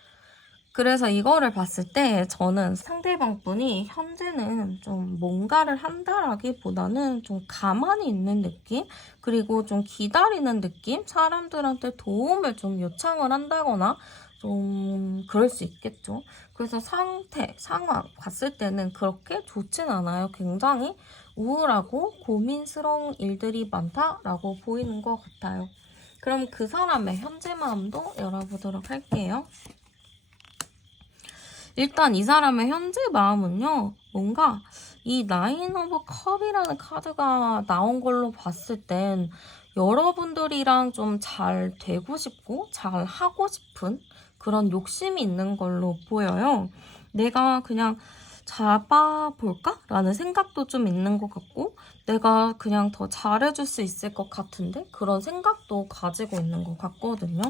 그래서 이거를 봤을 때 저는 상대방 분이 현재는 좀 뭔가를 한다라기보다는 좀 가만히 있는 느낌? 그리고 좀 기다리는 느낌? 사람들한테 도움을 좀 요청을 한다거나 좀 그럴 수 있겠죠. 그래서 상황 봤을 때는 그렇게 좋진 않아요. 굉장히 우울하고 고민스러운 일들이 많다라고 보이는 것 같아요. 그럼 그 사람의 현재 마음도 열어보도록 할게요. 일단 이 사람의 현재 마음은요. 뭔가 이 나인 오브 컵이라는 카드가 나온 걸로 봤을 땐 여러분들이랑 좀 잘 되고 싶고 잘 하고 싶은 그런 욕심이 있는 걸로 보여요. 내가 그냥 잡아볼까? 라는 생각도 좀 있는 것 같고 내가 그냥 더 잘해줄 수 있을 것 같은데 그런 생각도 가지고 있는 것 같거든요.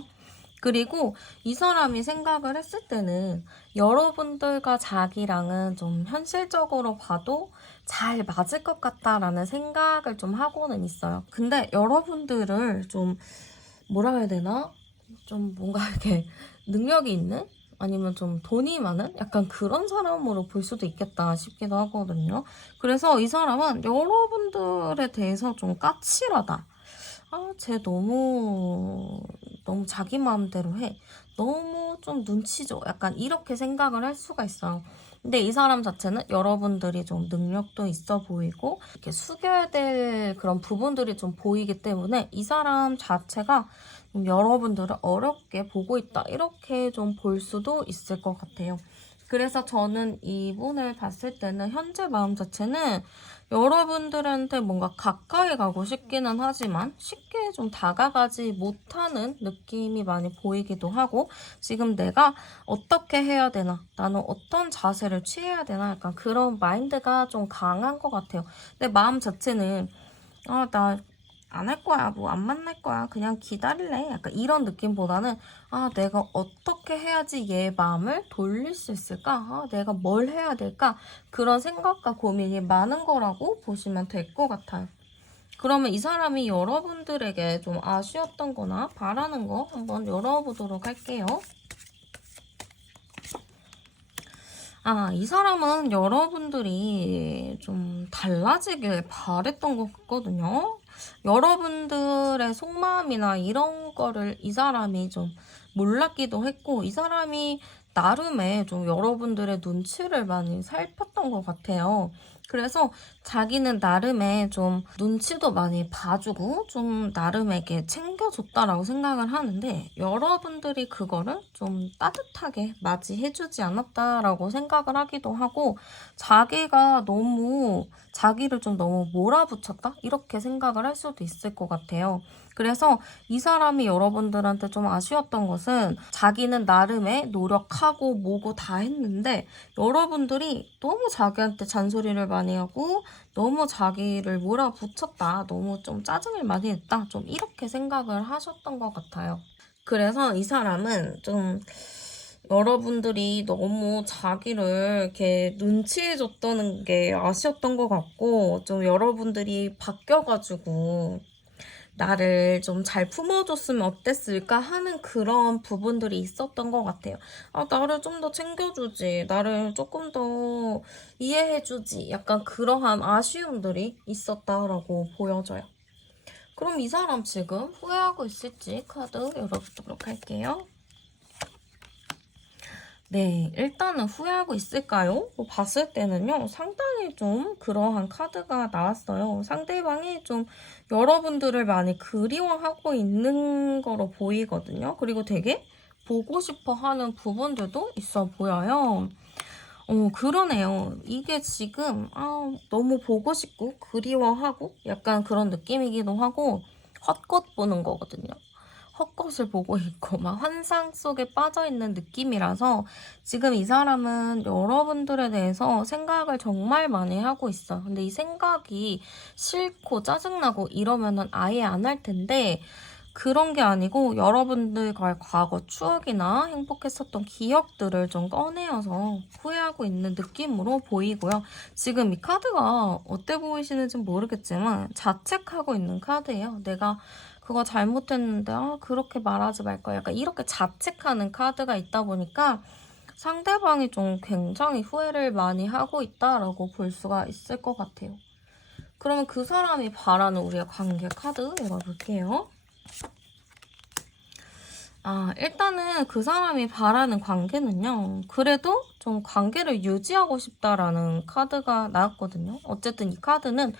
그리고 이 사람이 생각을 했을 때는 여러분들과 자기랑은 좀 현실적으로 봐도 잘 맞을 것 같다라는 생각을 좀 하고는 있어요. 근데 여러분들을 좀 뭐라 해야 되나? 좀 뭔가 이렇게 능력이 있는? 아니면 좀 돈이 많은? 약간 그런 사람으로 볼 수도 있겠다 싶기도 하거든요. 그래서 이 사람은 여러분들에 대해서 좀 까칠하다. 쟤 너무 자기 마음대로 해. 너무 좀 눈치 줘. 약간 이렇게 생각을 할 수가 있어요. 근데 이 사람 자체는 여러분들이 좀 능력도 있어 보이고, 이렇게 숙여야 될 그런 부분들이 좀 보이기 때문에 이 사람 자체가 여러분들을 어렵게 보고 있다. 이렇게 좀 볼 수도 있을 것 같아요. 그래서 저는 이분을 봤을 때는 현재 마음 자체는 여러분들한테 뭔가 가까이 가고 싶기는 하지만 쉽게 좀 다가가지 못하는 느낌이 많이 보이기도 하고 지금 내가 어떻게 해야 되나 나는 어떤 자세를 취해야 되나 약간 그런 마인드가 좀 강한 것 같아요. 내 마음 자체는 나 안 할 거야, 뭐 안 만날 거야, 그냥 기다릴래. 약간 이런 느낌보다는 내가 어떻게 해야지 얘 마음을 돌릴 수 있을까? 내가 뭘 해야 될까? 그런 생각과 고민이 많은 거라고 보시면 될 것 같아요. 그러면 이 사람이 여러분들에게 좀 아쉬웠던 거나 바라는 거 한번 열어보도록 할게요. 이 사람은 여러분들이 좀 달라지길 바랬던 것 같거든요. 여러분들의 속마음이나 이런 거를 이 사람이 좀 몰랐기도 했고, 이 사람이 나름의 좀 여러분들의 눈치를 많이 살폈던 것 같아요. 그래서 자기는 나름의 좀 눈치도 많이 봐주고 좀 나름에게 챙겨줬다라고 생각을 하는데 여러분들이 그거를 좀 따뜻하게 맞이해주지 않았다라고 생각을 하기도 하고 자기가 너무 자기를 좀 너무 몰아붙였다? 이렇게 생각을 할 수도 있을 것 같아요. 그래서 이 사람이 여러분들한테 좀 아쉬웠던 것은 자기는 나름의 노력하고 뭐고 다 했는데 여러분들이 너무 자기한테 잔소리를 많이 하고 너무 자기를 몰아붙였다. 너무 좀 짜증을 많이 냈다. 좀 이렇게 생각을 하셨던 것 같아요. 그래서 이 사람은 좀 여러분들이 너무 자기를 이렇게 눈치해줬다는 게 아쉬웠던 것 같고 좀 여러분들이 바뀌어가지고 나를 좀 잘 품어줬으면 어땠을까 하는 그런 부분들이 있었던 것 같아요. 아, 나를 좀 더 챙겨주지. 나를 조금 더 이해해주지. 약간 그러한 아쉬움들이 있었다라고 보여져요. 그럼 이 사람 지금 후회하고 있을지 카드 열어보도록 할게요. 네, 일단은 후회하고 있을까요? 봤을 때는요, 상당히 좀 그러한 카드가 나왔어요. 상대방이 좀 여러분들을 많이 그리워하고 있는 거로 보이거든요. 그리고 되게 보고 싶어 하는 부분들도 있어 보여요. 그러네요. 이게 지금, 너무 보고 싶고, 그리워하고, 약간 그런 느낌이기도 하고, 헛것 보는 거거든요. 헛것을 보고 있고 막 환상 속에 빠져있는 느낌이라서 지금 이 사람은 여러분들에 대해서 생각을 정말 많이 하고 있어요. 근데 이 생각이 싫고 짜증나고 이러면은 아예 안 할 텐데 그런 게 아니고 여러분들과의 과거 추억이나 행복했었던 기억들을 좀 꺼내어서 후회하고 있는 느낌으로 보이고요. 지금 이 카드가 어때 보이시는지 모르겠지만 자책하고 있는 카드예요. 내가 그거 잘못했는데 그렇게 말하지 말걸 약간 이렇게 자책하는 카드가 있다 보니까 상대방이 좀 굉장히 후회를 많이 하고 있다라고 볼 수가 있을 것 같아요. 그러면 그 사람이 바라는 우리의 관계 카드 열어볼게요. 일단은 그 사람이 바라는 관계는요. 그래도 좀 관계를 유지하고 싶다라는 카드가 나왔거든요. 어쨌든 이 카드는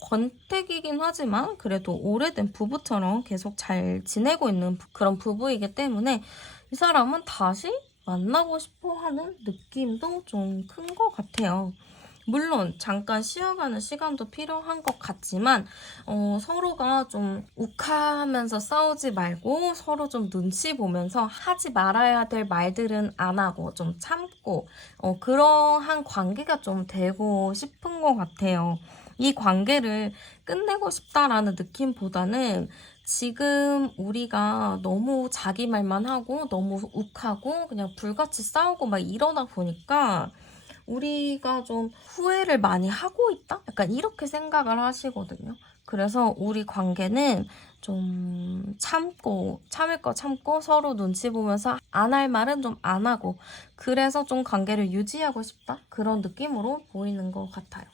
권태기긴 하지만 그래도 오래된 부부처럼 계속 잘 지내고 있는 그런 부부이기 때문에 이 사람은 다시 만나고 싶어 하는 느낌도 좀 큰 것 같아요. 물론 잠깐 쉬어가는 시간도 필요한 것 같지만 서로가 좀 욱하면서 싸우지 말고 서로 좀 눈치 보면서 하지 말아야 될 말들은 안 하고 좀 참고 그러한 관계가 좀 되고 싶은 것 같아요. 이 관계를 끝내고 싶다라는 느낌보다는 지금 우리가 너무 자기 말만 하고 너무 욱하고 그냥 불같이 싸우고 막 이러다 보니까 우리가 좀 후회를 많이 하고 있다? 약간 이렇게 생각을 하시거든요. 그래서 우리 관계는 좀 참을 거 참고 서로 눈치 보면서 안 할 말은 좀 안 하고 그래서 좀 관계를 유지하고 싶다? 그런 느낌으로 보이는 것 같아요.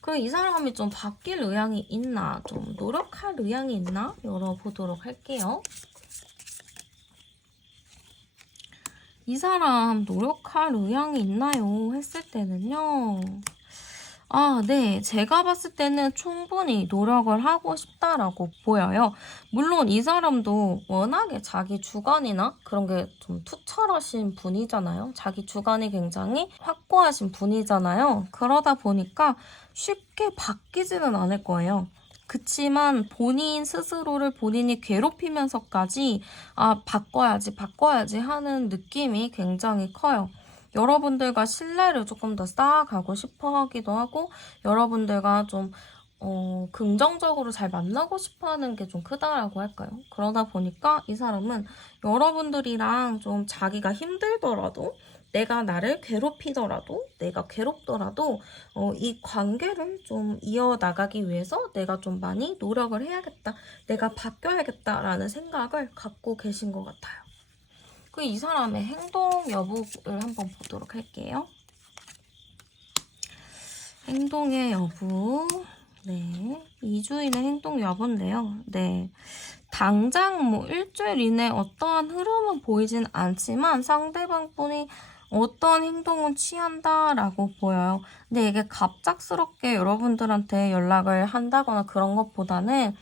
그럼 이 사람이 좀 바뀔 의향이 있나? 좀 노력할 의향이 있나? 열어보도록 할게요. 이 사람 노력할 의향이 있나요? 했을 때는요. 네. 제가 봤을 때는 충분히 노력을 하고 싶다라고 보여요. 물론 이 사람도 워낙에 자기 주관이나 그런 게 좀 투철하신 분이잖아요. 자기 주관이 굉장히 확고하신 분이잖아요. 그러다 보니까 쉽게 바뀌지는 않을 거예요. 그치만 본인 스스로를 본인이 괴롭히면서까지 바꿔야지 하는 느낌이 굉장히 커요. 여러분들과 신뢰를 조금 더 쌓아가고 싶어 하기도 하고 여러분들과 좀 긍정적으로 잘 만나고 싶어 하는 게 좀 크다라고 할까요? 그러다 보니까 이 사람은 여러분들이랑 좀 자기가 힘들더라도 내가 나를 괴롭히더라도 내가 괴롭더라도 이 관계를 좀 이어나가기 위해서 내가 좀 많이 노력을 해야겠다. 내가 바뀌어야겠다라는 생각을 갖고 계신 것 같아요. 이 사람의 행동 여부를 한번 보도록 할게요. 행동의 여부. 네. 2주인의 행동 여부인데요. 네. 당장 일주일 이내 어떠한 흐름은 보이진 않지만 상대방 분이 어떤 행동은 취한다라고 보여요. 근데 이게 갑작스럽게 여러분들한테 연락을 한다거나 그런 것보다는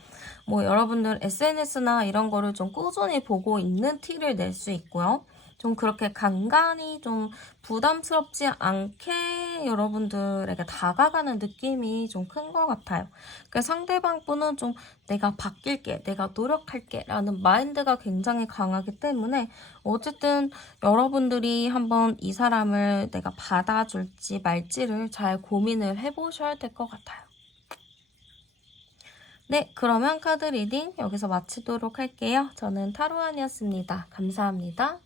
여러분들 SNS나 이런 거를 좀 꾸준히 보고 있는 티를 낼 수 있고요. 좀 그렇게 간간히 좀 부담스럽지 않게 여러분들에게 다가가는 느낌이 좀 큰 것 같아요. 그러니까 상대방 분은 좀 내가 바뀔게, 내가 노력할게 라는 마인드가 굉장히 강하기 때문에 어쨌든 여러분들이 한번 이 사람을 내가 받아줄지 말지를 잘 고민을 해보셔야 될 것 같아요. 네, 그러면 카드 리딩 여기서 마치도록 할게요. 저는 타로안이었습니다. 감사합니다.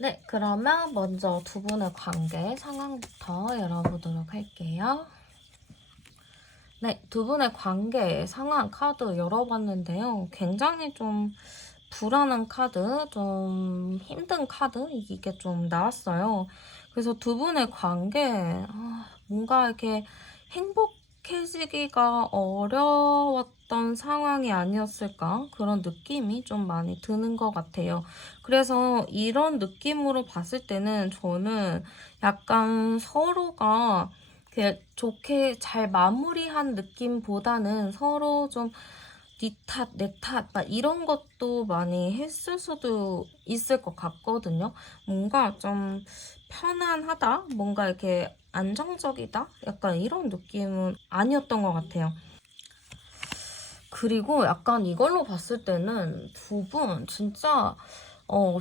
네, 그러면 먼저 두 분의 관계 상황부터 열어보도록 할게요. 네, 두 분의 관계 상황 카드 열어봤는데요. 굉장히 좀 불안한 카드, 좀 힘든 카드 이게 좀 나왔어요. 그래서 두 분의 관계 뭔가 이렇게 행복해지기가 어려웠던 상황이 아니었을까? 그런 느낌이 좀 많이 드는 것 같아요. 그래서 이런 느낌으로 봤을 때는 저는 약간 서로가 좋게 잘 마무리한 느낌보다는 서로 좀 니 탓, 내 탓, 막 이런 것도 많이 했을 수도 있을 것 같거든요. 뭔가 좀 편안하다? 뭔가 이렇게 안정적이다? 약간 이런 느낌은 아니었던 것 같아요. 그리고 약간 이걸로 봤을 때는 두 분 진짜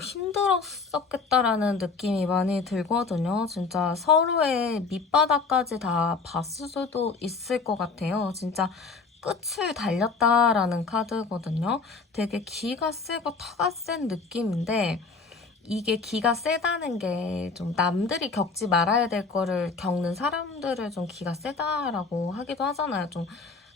힘들었었겠다라는 느낌이 많이 들거든요. 진짜 서로의 밑바닥까지 다 봤을 수도 있을 것 같아요. 진짜 끝을 달렸다라는 카드거든요. 되게 기가 세고 터가 센 느낌인데 이게 기가 세다는 게 좀 남들이 겪지 말아야 될 거를 겪는 사람들을 좀 기가 세다라고 하기도 하잖아요. 좀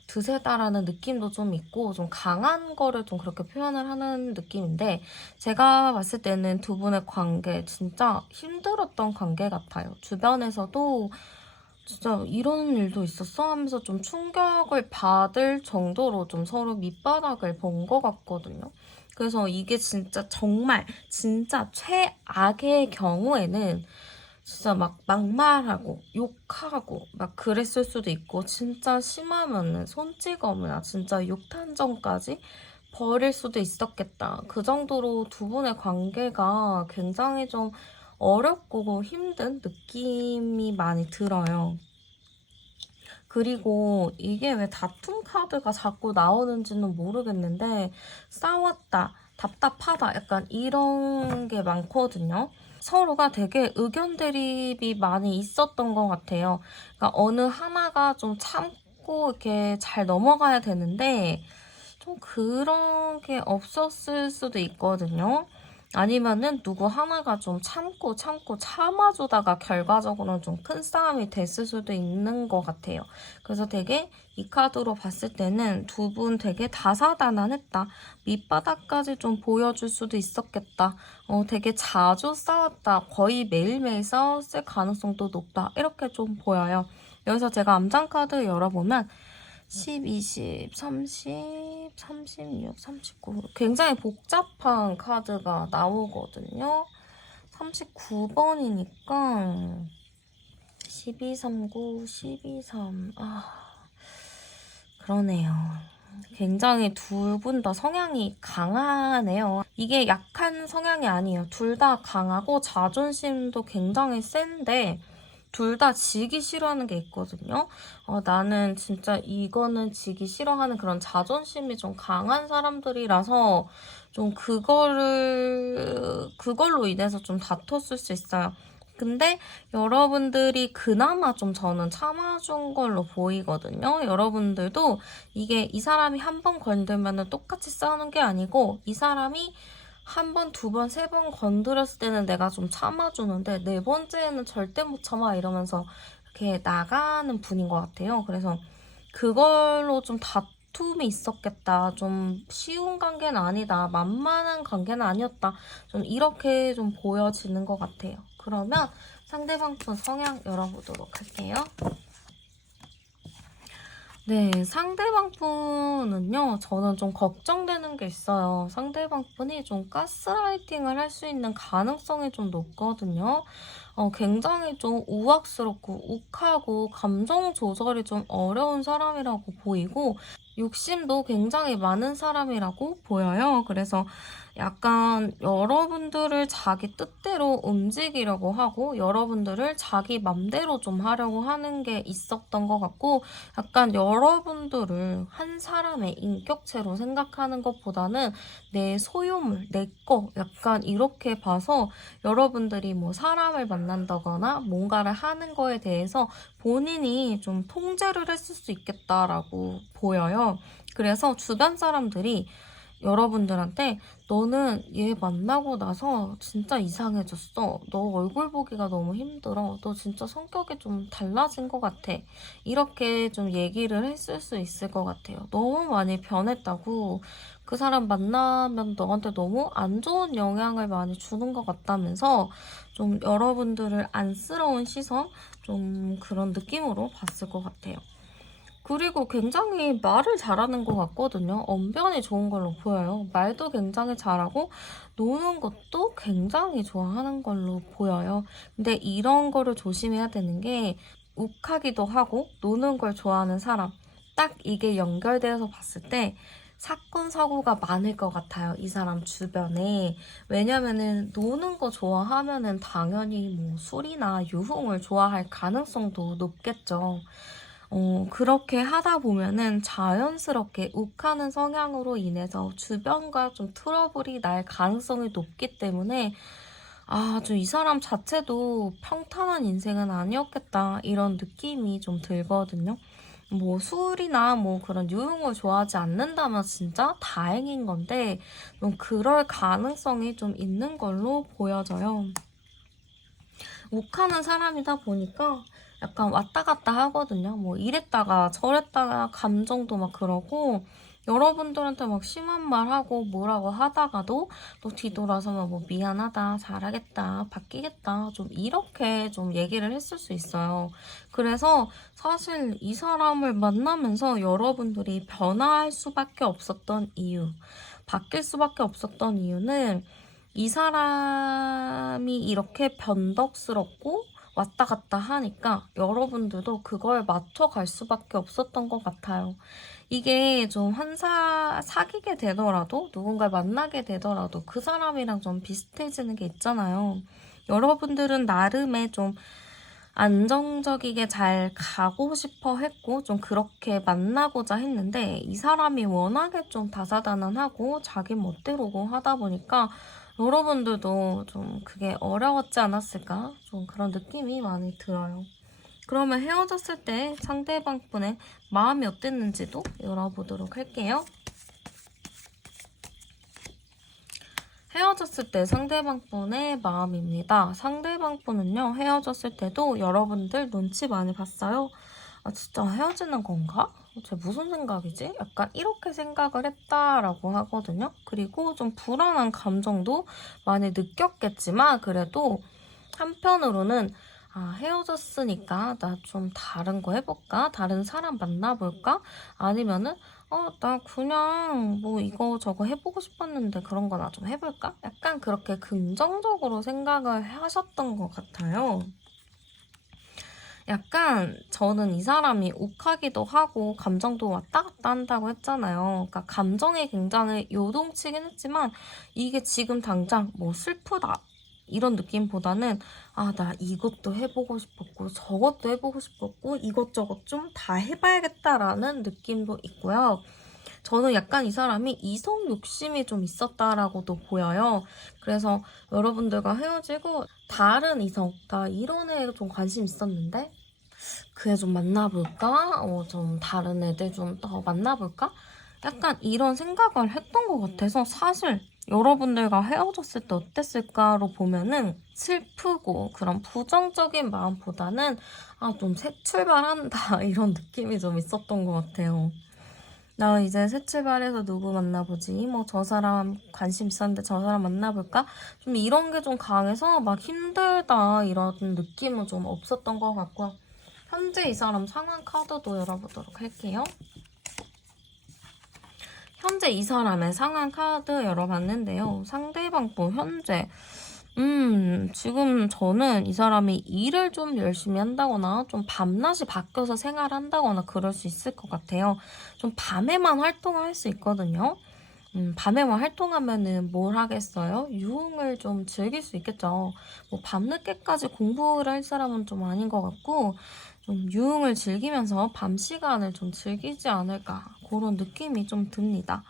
드세다라는 느낌도 좀 있고 좀 강한 거를 좀 그렇게 표현을 하는 느낌인데 제가 봤을 때는 두 분의 관계 진짜 힘들었던 관계 같아요. 주변에서도 진짜 이런 일도 있었어? 하면서 좀 충격을 받을 정도로 좀 서로 밑바닥을 본 것 같거든요. 그래서 이게 진짜 정말 진짜 최악의 경우에는 진짜 막 막말하고 욕하고 막 그랬을 수도 있고 진짜 심하면은 손찌검이나 진짜 욕탄정까지 벌일 수도 있었겠다. 그 정도로 두 분의 관계가 굉장히 좀 어렵고 힘든 느낌이 많이 들어요. 그리고 이게 왜 다툼 카드가 자꾸 나오는지는 모르겠는데 싸웠다, 답답하다 약간 이런 게 많거든요. 서로가 되게 의견 대립이 많이 있었던 것 같아요. 그러니까 어느 하나가 좀 참고 이렇게 잘 넘어가야 되는데 좀 그런 게 없었을 수도 있거든요. 아니면은 누구 하나가 좀 참고 참아주다가 결과적으로는 좀 큰 싸움이 됐을 수도 있는 것 같아요. 그래서 되게 이 카드로 봤을 때는 두 분 되게 다사다난했다. 밑바닥까지 좀 보여줄 수도 있었겠다. 되게 자주 싸웠다. 거의 매일매일 싸웠을 가능성도 높다. 이렇게 좀 보여요. 여기서 제가 암장 카드 열어보면 10, 20, 30, 36, 39 굉장히 복잡한 카드가 나오거든요. 39번이니까 12, 39, 12, 3 그러네요. 굉장히 두 분 다 성향이 강하네요. 이게 약한 성향이 아니에요. 둘 다 강하고 자존심도 굉장히 센데 둘 다 지기 싫어하는 게 있거든요. 나는 진짜 이거는 지기 싫어하는 그런 자존심이 좀 강한 사람들이라서 좀 그걸로 인해서 좀 다퉜을 수 있어요. 근데 여러분들이 그나마 좀 저는 참아준 걸로 보이거든요. 여러분들도 이게 이 사람이 한 번 건들면 똑같이 싸우는 게 아니고 이 사람이 한 번, 두 번, 세 번 건드렸을 때는 내가 좀 참아주는데 네 번째는 절대 못 참아 이러면서 이렇게 나가는 분인 것 같아요. 그래서 그걸로 좀 다툼이 있었겠다. 좀 쉬운 관계는 아니다. 만만한 관계는 아니었다. 좀 이렇게 좀 보여지는 것 같아요. 그러면 상대방 분 성향 열어보도록 할게요. 네, 상대방 분은요, 저는 좀 걱정되는 게 있어요. 상대방 분이 좀 가스라이팅을 할 수 있는 가능성이 좀 높거든요. 굉장히 좀 우악스럽고 욱하고 감정 조절이 좀 어려운 사람이라고 보이고 욕심도 굉장히 많은 사람이라고 보여요. 그래서 약간 여러분들을 자기 뜻대로 움직이려고 하고 여러분들을 자기 맘대로 좀 하려고 하는 게 있었던 것 같고 약간 여러분들을 한 사람의 인격체로 생각하는 것보다는 내 소유물, 내 거 약간 이렇게 봐서 여러분들이 뭐 사람을 만난다거나 뭔가를 하는 거에 대해서 본인이 좀 통제를 했을 수 있겠다라고 보여요. 그래서 주변 사람들이 여러분들한테 너는 얘 만나고 나서 진짜 이상해졌어. 너 얼굴 보기가 너무 힘들어. 너 진짜 성격이 좀 달라진 것 같아. 이렇게 좀 얘기를 했을 수 있을 것 같아요. 너무 많이 변했다고. 그 사람 만나면 너한테 너무 안 좋은 영향을 많이 주는 것 같다면서 좀 여러분들을 안쓰러운 시선? 좀 그런 느낌으로 봤을 것 같아요. 그리고 굉장히 말을 잘하는 것 같거든요. 언변이 좋은 걸로 보여요. 말도 굉장히 잘하고 노는 것도 굉장히 좋아하는 걸로 보여요. 근데 이런 거를 조심해야 되는 게 욱하기도 하고 노는 걸 좋아하는 사람 딱 이게 연결되어서 봤을 때 사건 사고가 많을 것 같아요. 이 사람 주변에. 왜냐면은 노는 거 좋아하면은 당연히 뭐 술이나 유흥을 좋아할 가능성도 높겠죠. 그렇게 하다 보면은 자연스럽게 욱하는 성향으로 인해서 주변과 좀 트러블이 날 가능성이 높기 때문에 좀 이 사람 자체도 평탄한 인생은 아니었겠다 이런 느낌이 좀 들거든요. 뭐 술이나 뭐 그런 유흥을 좋아하지 않는다면 진짜 다행인 건데 좀 그럴 가능성이 좀 있는 걸로 보여져요. 욱하는 사람이다 보니까 약간 왔다 갔다 하거든요. 뭐 이랬다가 저랬다가 감정도 막 그러고 여러분들한테 막 심한 말 하고 뭐라고 하다가도 또 뒤돌아서면 뭐 미안하다, 잘하겠다, 바뀌겠다 좀 이렇게 좀 얘기를 했을 수 있어요. 그래서 사실 이 사람을 만나면서 여러분들이 변화할 수밖에 없었던 이유, 바뀔 수밖에 없었던 이유는 이 사람이 이렇게 변덕스럽고 왔다 갔다 하니까 여러분들도 그걸 맞춰갈 수밖에 없었던 것 같아요. 이게 좀 사귀게 되더라도 누군가를 만나게 되더라도 그 사람이랑 좀 비슷해지는 게 있잖아요. 여러분들은 나름의 좀 안정적이게 잘 가고 싶어 했고 좀 그렇게 만나고자 했는데 이 사람이 워낙에 좀 다사다난하고 자기 멋대로고 하다 보니까 여러분들도 좀 그게 어려웠지 않았을까? 좀 그런 느낌이 많이 들어요. 그러면 헤어졌을 때 상대방 분의 마음이 어땠는지도 열어보도록 할게요. 헤어졌을 때 상대방 분의 마음입니다. 상대방 분은요, 헤어졌을 때도 여러분들 눈치 많이 봤어요. 진짜 헤어지는 건가? 쟤 무슨 생각이지? 약간 이렇게 생각을 했다라고 하거든요. 그리고 좀 불안한 감정도 많이 느꼈겠지만, 그래도 한편으로는 헤어졌으니까 나 좀 다른 거 해볼까? 다른 사람 만나볼까? 아니면은 나 그냥 뭐 이거 저거 해보고 싶었는데 그런 거나 좀 해볼까? 약간 그렇게 긍정적으로 생각을 하셨던 것 같아요. 약간 저는 이 사람이 욱하기도 하고 감정도 왔다 갔다 한다고 했잖아요. 그러니까 감정이 굉장히 요동치긴 했지만 이게 지금 당장 뭐 슬프다 이런 느낌보다는 나 이것도 해보고 싶었고 저것도 해보고 싶었고 이것저것 좀 다 해봐야겠다라는 느낌도 있고요. 저는 약간 이 사람이 이성 욕심이 좀 있었다라고도 보여요. 그래서 여러분들과 헤어지고 다른 이성, 나 이런 애 좀 관심 있었는데 그 애 좀 만나볼까? 좀 다른 애들 좀 더 만나볼까? 약간 이런 생각을 했던 것 같아서 사실 여러분들과 헤어졌을 때 어땠을까로 보면은 슬프고 그런 부정적인 마음보다는 좀 새 출발한다 이런 느낌이 좀 있었던 것 같아요. 나 이제 새 출발해서 누구 만나보지? 뭐 저 사람 관심 있었는데 저 사람 만나볼까? 좀 이런 게 좀 강해서 막 힘들다 이런 느낌은 좀 없었던 것 같고요. 현재 이 사람 상황 카드도 열어보도록 할게요. 현재 이 사람의 상황 카드 열어봤는데요. 상대방 분 현재 지금 저는 이 사람이 일을 좀 열심히 한다거나 좀 밤낮이 바뀌어서 생활한다거나 그럴 수 있을 것 같아요. 좀 밤에만 활동을 할 수 있거든요. 밤에만 활동하면은 뭘 하겠어요? 유흥을 좀 즐길 수 있겠죠. 뭐 밤늦게까지 공부를 할 사람은 좀 아닌 것 같고, 좀 유흥을 즐기면서 밤 시간을 좀 즐기지 않을까, 그런 느낌이 좀 듭니다.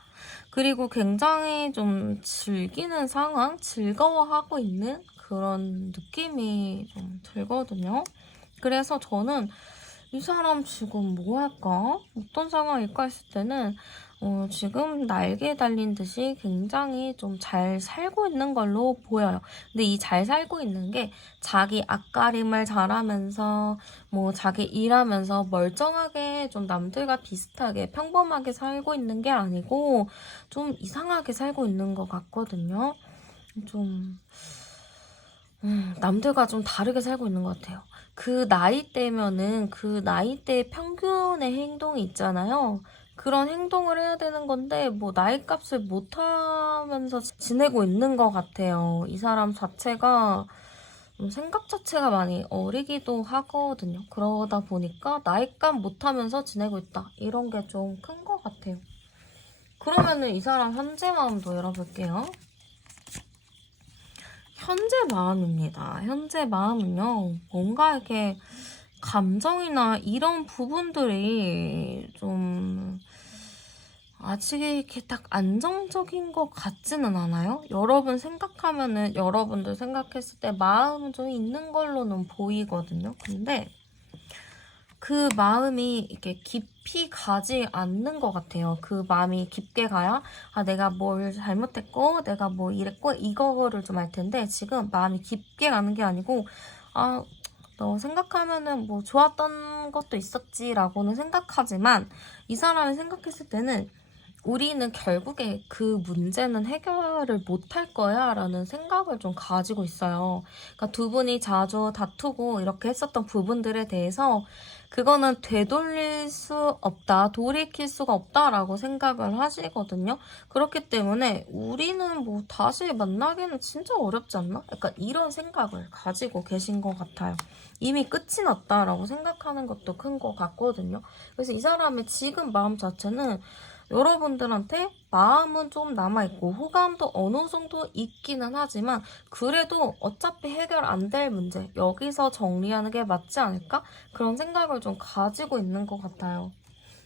그리고 굉장히 좀 즐기는 상황, 즐거워하고 있는 그런 느낌이 좀 들거든요. 그래서 저는 이 사람 지금 뭐 할까? 어떤 상황일까 했을 때는 지금 날개에 달린 듯이 굉장히 좀 잘 살고 있는 걸로 보여요. 근데 이 잘 살고 있는 게 자기 앞가림을 잘하면서 뭐 자기 일하면서 멀쩡하게 좀 남들과 비슷하게 평범하게 살고 있는 게 아니고 좀 이상하게 살고 있는 것 같거든요. 좀 남들과 좀 다르게 살고 있는 것 같아요. 그 나이대면은 그 나이대의 평균의 행동이 있잖아요. 그런 행동을 해야 되는 건데 뭐 나이값을 못하면서 지내고 있는 것 같아요. 이 사람 자체가 생각 자체가 많이 어리기도 하거든요. 그러다 보니까 나이값 못하면서 지내고 있다. 이런 게 좀 큰 것 같아요. 그러면은 이 사람 현재 마음도 열어볼게요. 현재 마음입니다. 현재 마음은요, 뭔가 이렇게 감정이나 이런 부분들이 좀 아직 이렇게 딱 안정적인 것 같지는 않아요. 여러분 생각하면은 여러분들 생각했을 때 마음은 좀 있는 걸로는 보이거든요. 근데 그 마음이 이렇게 깊이 가지 않는 것 같아요. 그 마음이 깊게 가야 내가 뭘 잘못했고 내가 뭐 이랬고 이거를 좀 알 텐데 지금 마음이 깊게 가는 게 아니고 너 생각하면은 뭐 좋았던 것도 있었지라고는 생각하지만 이 사람이 생각했을 때는 우리는 결국에 그 문제는 해결을 못할 거야 라는 생각을 좀 가지고 있어요. 그러니까 두 분이 자주 다투고 이렇게 했었던 부분들에 대해서 그거는 되돌릴 수 없다, 돌이킬 수가 없다라고 생각을 하시거든요. 그렇기 때문에 우리는 뭐 다시 만나기는 진짜 어렵지 않나? 약간 이런 생각을 가지고 계신 것 같아요. 이미 끝이 났다라고 생각하는 것도 큰 것 같거든요. 그래서 이 사람의 지금 마음 자체는 여러분들한테 마음은 좀 남아있고 호감도 어느 정도 있기는 하지만 그래도 어차피 해결 안 될 문제 여기서 정리하는 게 맞지 않을까? 그런 생각을 좀 가지고 있는 것 같아요.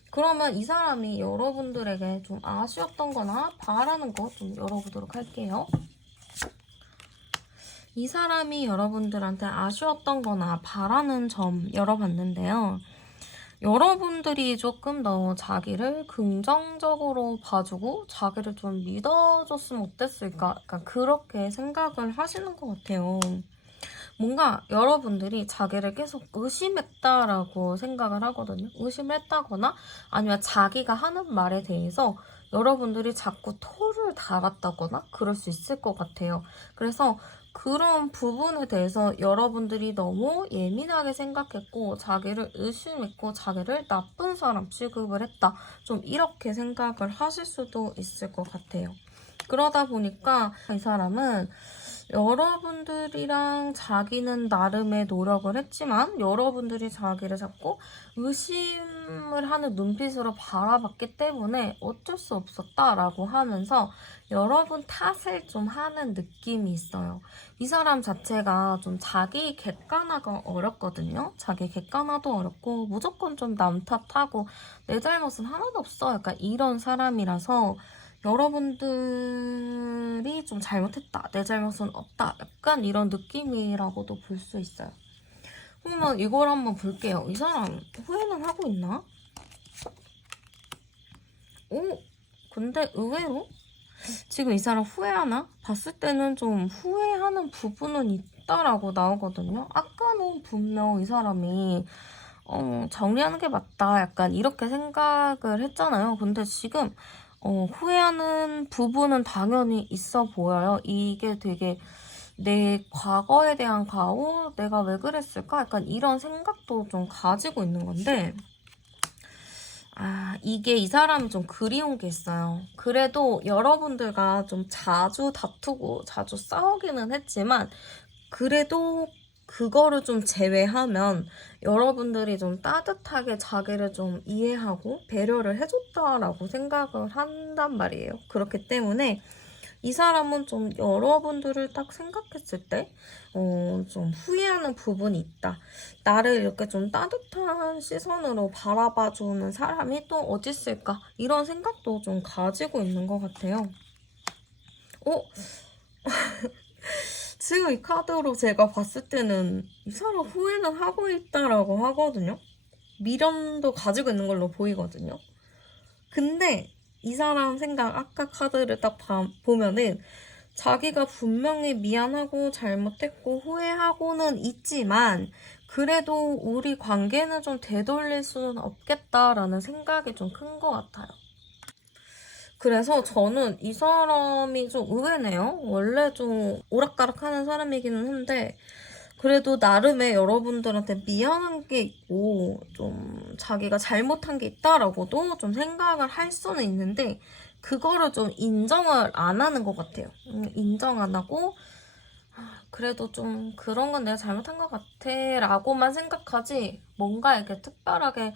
그러면 이 사람이 여러분들에게 좀 아쉬웠던 거나 바라는 거 좀 열어보도록 할게요. 이 사람이 여러분들한테 아쉬웠던 거나 바라는 점 열어봤는데요. 여러분들이 조금 더 자기를 긍정적으로 봐주고 자기를 좀 믿어줬으면 어땠을까? 약간 그렇게 생각을 하시는 것 같아요. 뭔가 여러분들이 자기를 계속 의심했다라고 생각을 하거든요. 의심을 했다거나 아니면 자기가 하는 말에 대해서 여러분들이 자꾸 토를 달았다거나 그럴 수 있을 것 같아요. 그래서 그런 부분에 대해서 여러분들이 너무 예민하게 생각했고 자기를 의심했고 자기를 나쁜 사람 취급을 했다. 좀 이렇게 생각을 하실 수도 있을 것 같아요. 그러다 보니까 이 사람은 여러분들이랑 자기는 나름의 노력을 했지만 여러분들이 자기를 자꾸 의심을 하는 눈빛으로 바라봤기 때문에 어쩔 수 없었다라고 하면서 여러분 탓을 좀 하는 느낌이 있어요. 이 사람 자체가 좀 자기 객관화가 어렵거든요. 자기 객관화도 어렵고 무조건 좀 남 탓하고 내 잘못은 하나도 없어. 약간 이런 사람이라서 여러분들이 좀 잘못했다, 내 잘못은 없다, 약간 이런 느낌이라고도 볼 수 있어요. 그러면 이걸 한번 볼게요. 이 사람 후회는 하고 있나? 근데 의외로 지금 이 사람 후회하나? 봤을 때는 좀 후회하는 부분은 있다라고 나오거든요. 아까는 분명 이 사람이 정리하는 게 맞다, 약간 이렇게 생각을 했잖아요. 근데 지금 후회하는 부분은 당연히 있어 보여요. 이게 되게 내 과거에 대한 과오, 내가 왜 그랬을까? 약간 이런 생각도 좀 가지고 있는 건데 이게 이 사람이 좀 그리운 게 있어요. 그래도 여러분들과 좀 자주 다투고 자주 싸우기는 했지만 그래도 그거를 좀 제외하면 여러분들이 좀 따뜻하게 자기를 좀 이해하고 배려를 해줬다라고 생각을 한단 말이에요. 그렇기 때문에 이 사람은 좀 여러분들을 딱 생각했을 때, 좀 후회하는 부분이 있다. 나를 이렇게 좀 따뜻한 시선으로 바라봐주는 사람이 또 어디 있을까? 이런 생각도 좀 가지고 있는 것 같아요. 지금 이 카드로 제가 봤을 때는 이 사람 후회는 하고 있다라고 하거든요. 미련도 가지고 있는 걸로 보이거든요. 근데 이 사람 생각, 아까 카드를 딱 보면은 자기가 분명히 미안하고 잘못했고 후회하고는 있지만 그래도 우리 관계는 좀 되돌릴 수는 없겠다라는 생각이 좀 큰 것 같아요. 그래서 저는 이 사람이 좀 의외네요. 원래 좀 오락가락하는 사람이기는 한데 그래도 나름의 여러분들한테 미안한 게 있고 좀 자기가 잘못한 게 있다라고도 좀 생각을 할 수는 있는데 그거를 좀 인정을 안 하는 것 같아요. 인정 안 하고 그래도 좀 그런 건 내가 잘못한 것 같아 라고만 생각하지 뭔가 이렇게 특별하게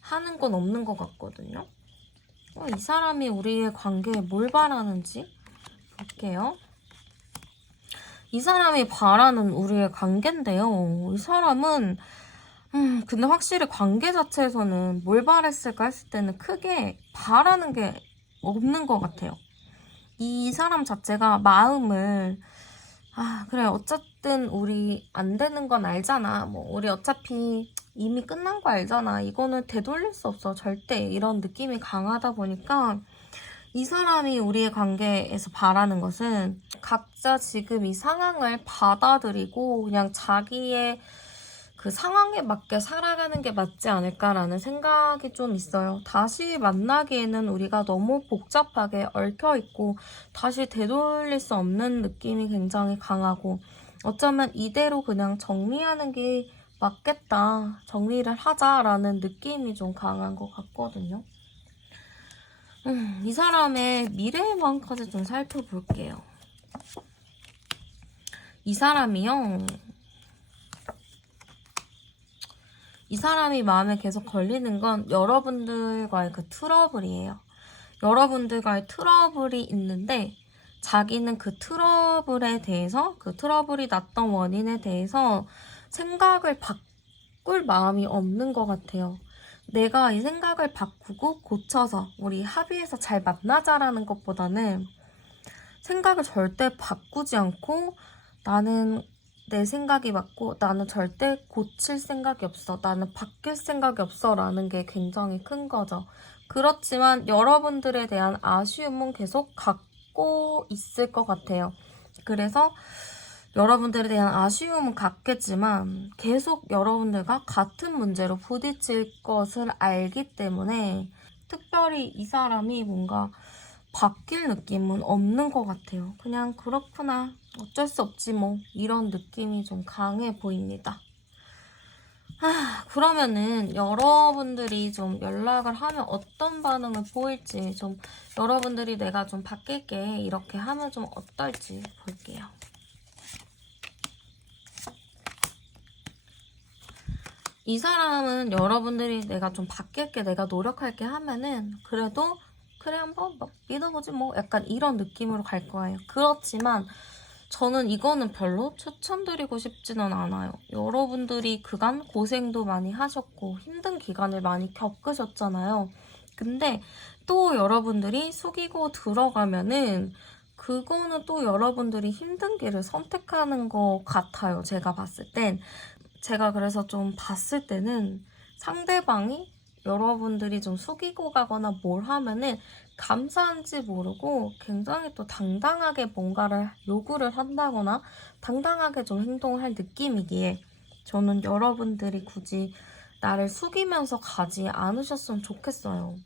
하는 건 없는 것 같거든요. 이 사람이 우리의 관계에 뭘 바라는지 볼게요. 이 사람이 바라는 우리의 관계인데요. 이 사람은 근데 확실히 관계 자체에서는 뭘 바랬을까 했을 때는 크게 바라는 게 없는 것 같아요. 이 사람 자체가 마음을 그래 어쨌든 우리 안 되는 건 알잖아. 뭐 우리 어차피 이미 끝난 거 알잖아. 이거는 되돌릴 수 없어 절대. 이런 느낌이 강하다 보니까 이 사람이 우리의 관계에서 바라는 것은 각자 지금 이 상황을 받아들이고 그냥 자기의 그 상황에 맞게 살아가는 게 맞지 않을까라는 생각이 좀 있어요. 다시 만나기에는 우리가 너무 복잡하게 얽혀있고 다시 되돌릴 수 없는 느낌이 굉장히 강하고 어쩌면 이대로 그냥 정리하는 게 맞겠다. 정리를 하자라는 느낌이 좀 강한 것 같거든요. 이 사람의 미래의 마음까지 좀 살펴볼게요. 이 사람이요. 이 사람이 마음에 계속 걸리는 건 여러분들과의 그 트러블이에요. 여러분들과의 트러블이 있는데 자기는 그 트러블에 대해서 그 트러블이 났던 원인에 대해서 생각을 바꿀 마음이 없는 것 같아요. 내가 이 생각을 바꾸고 고쳐서 우리 합의해서 잘 만나자라는 것보다는 생각을 절대 바꾸지 않고 나는 내 생각이 맞고 나는 절대 고칠 생각이 없어. 나는 바뀔 생각이 없어. 라는 게 굉장히 큰 거죠. 그렇지만 여러분들에 대한 아쉬움은 계속 갖고 있을 것 같아요. 그래서 여러분들에 대한 아쉬움은 갖겠지만 계속 여러분들과 같은 문제로 부딪힐 것을 알기 때문에 특별히 이 사람이 뭔가 바뀔 느낌은 없는 것 같아요. 그냥 그렇구나. 어쩔 수 없지 뭐. 이런 느낌이 좀 강해 보입니다. 그러면은 여러분들이 좀 연락을 하면 어떤 반응을 보일지 좀 여러분들이 내가 좀 바뀔게 이렇게 하면 좀 어떨지 볼게요. 이 사람은 여러분들이 내가 좀 바뀔게 내가 노력할게 하면은 그래도 그래 한번 믿어보지 뭐 약간 이런 느낌으로 갈 거예요. 그렇지만 저는 이거는 별로 추천드리고 싶지는 않아요. 여러분들이 그간 고생도 많이 하셨고 힘든 기간을 많이 겪으셨잖아요. 근데 또 여러분들이 숙이고 들어가면은 그거는 또 여러분들이 힘든 길을 선택하는 것 같아요. 제가 봤을 땐. 제가 그래서 좀 봤을 때는 상대방이 여러분들이 좀 숙이고 가거나 뭘 하면은 감사한지 모르고 굉장히 또 당당하게 뭔가를 요구를 한다거나 당당하게 좀 행동을 할 느낌이기에 저는 여러분들이 굳이 나를 숙이면서 가지 않으셨으면 좋겠어요.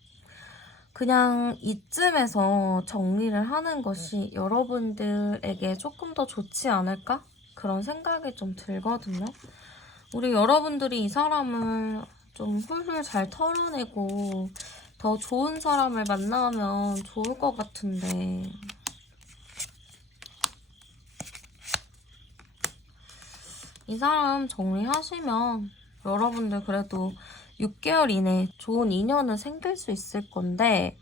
그냥 이쯤에서 정리를 하는 것이 여러분들에게 조금 더 좋지 않을까? 그런 생각이 좀 들거든요. 우리 여러분들이 이 사람을 좀 훌훌 잘 털어내고 더 좋은 사람을 만나면 좋을 것 같은데 이 사람 정리하시면 여러분들 그래도 6개월 이내에 좋은 인연은 생길 수 있을 건데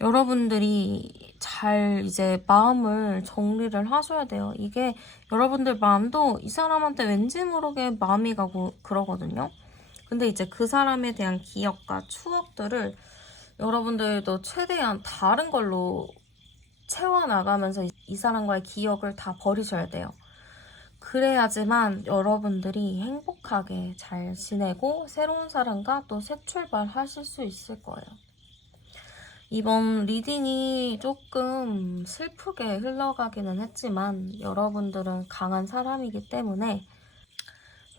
여러분들이 잘 이제 마음을 정리를 하셔야 돼요. 이게 여러분들 마음도 이 사람한테 왠지 모르게 마음이 가고 그러거든요. 근데 이제 그 사람에 대한 기억과 추억들을 여러분들도 최대한 다른 걸로 채워나가면서 이 사람과의 기억을 다 버리셔야 돼요. 그래야지만 여러분들이 행복하게 잘 지내고 새로운 사람과 또 새 출발하실 수 있을 거예요. 이번 리딩이 조금 슬프게 흘러가기는 했지만 여러분들은 강한 사람이기 때문에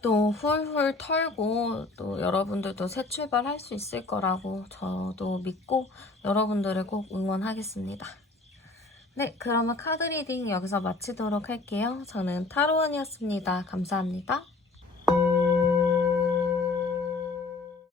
또 훌훌 털고 또 여러분들도 새 출발할 수 있을 거라고 저도 믿고 여러분들을 꼭 응원하겠습니다. 네, 그러면 카드 리딩 여기서 마치도록 할게요. 저는 타로원이었습니다. 감사합니다.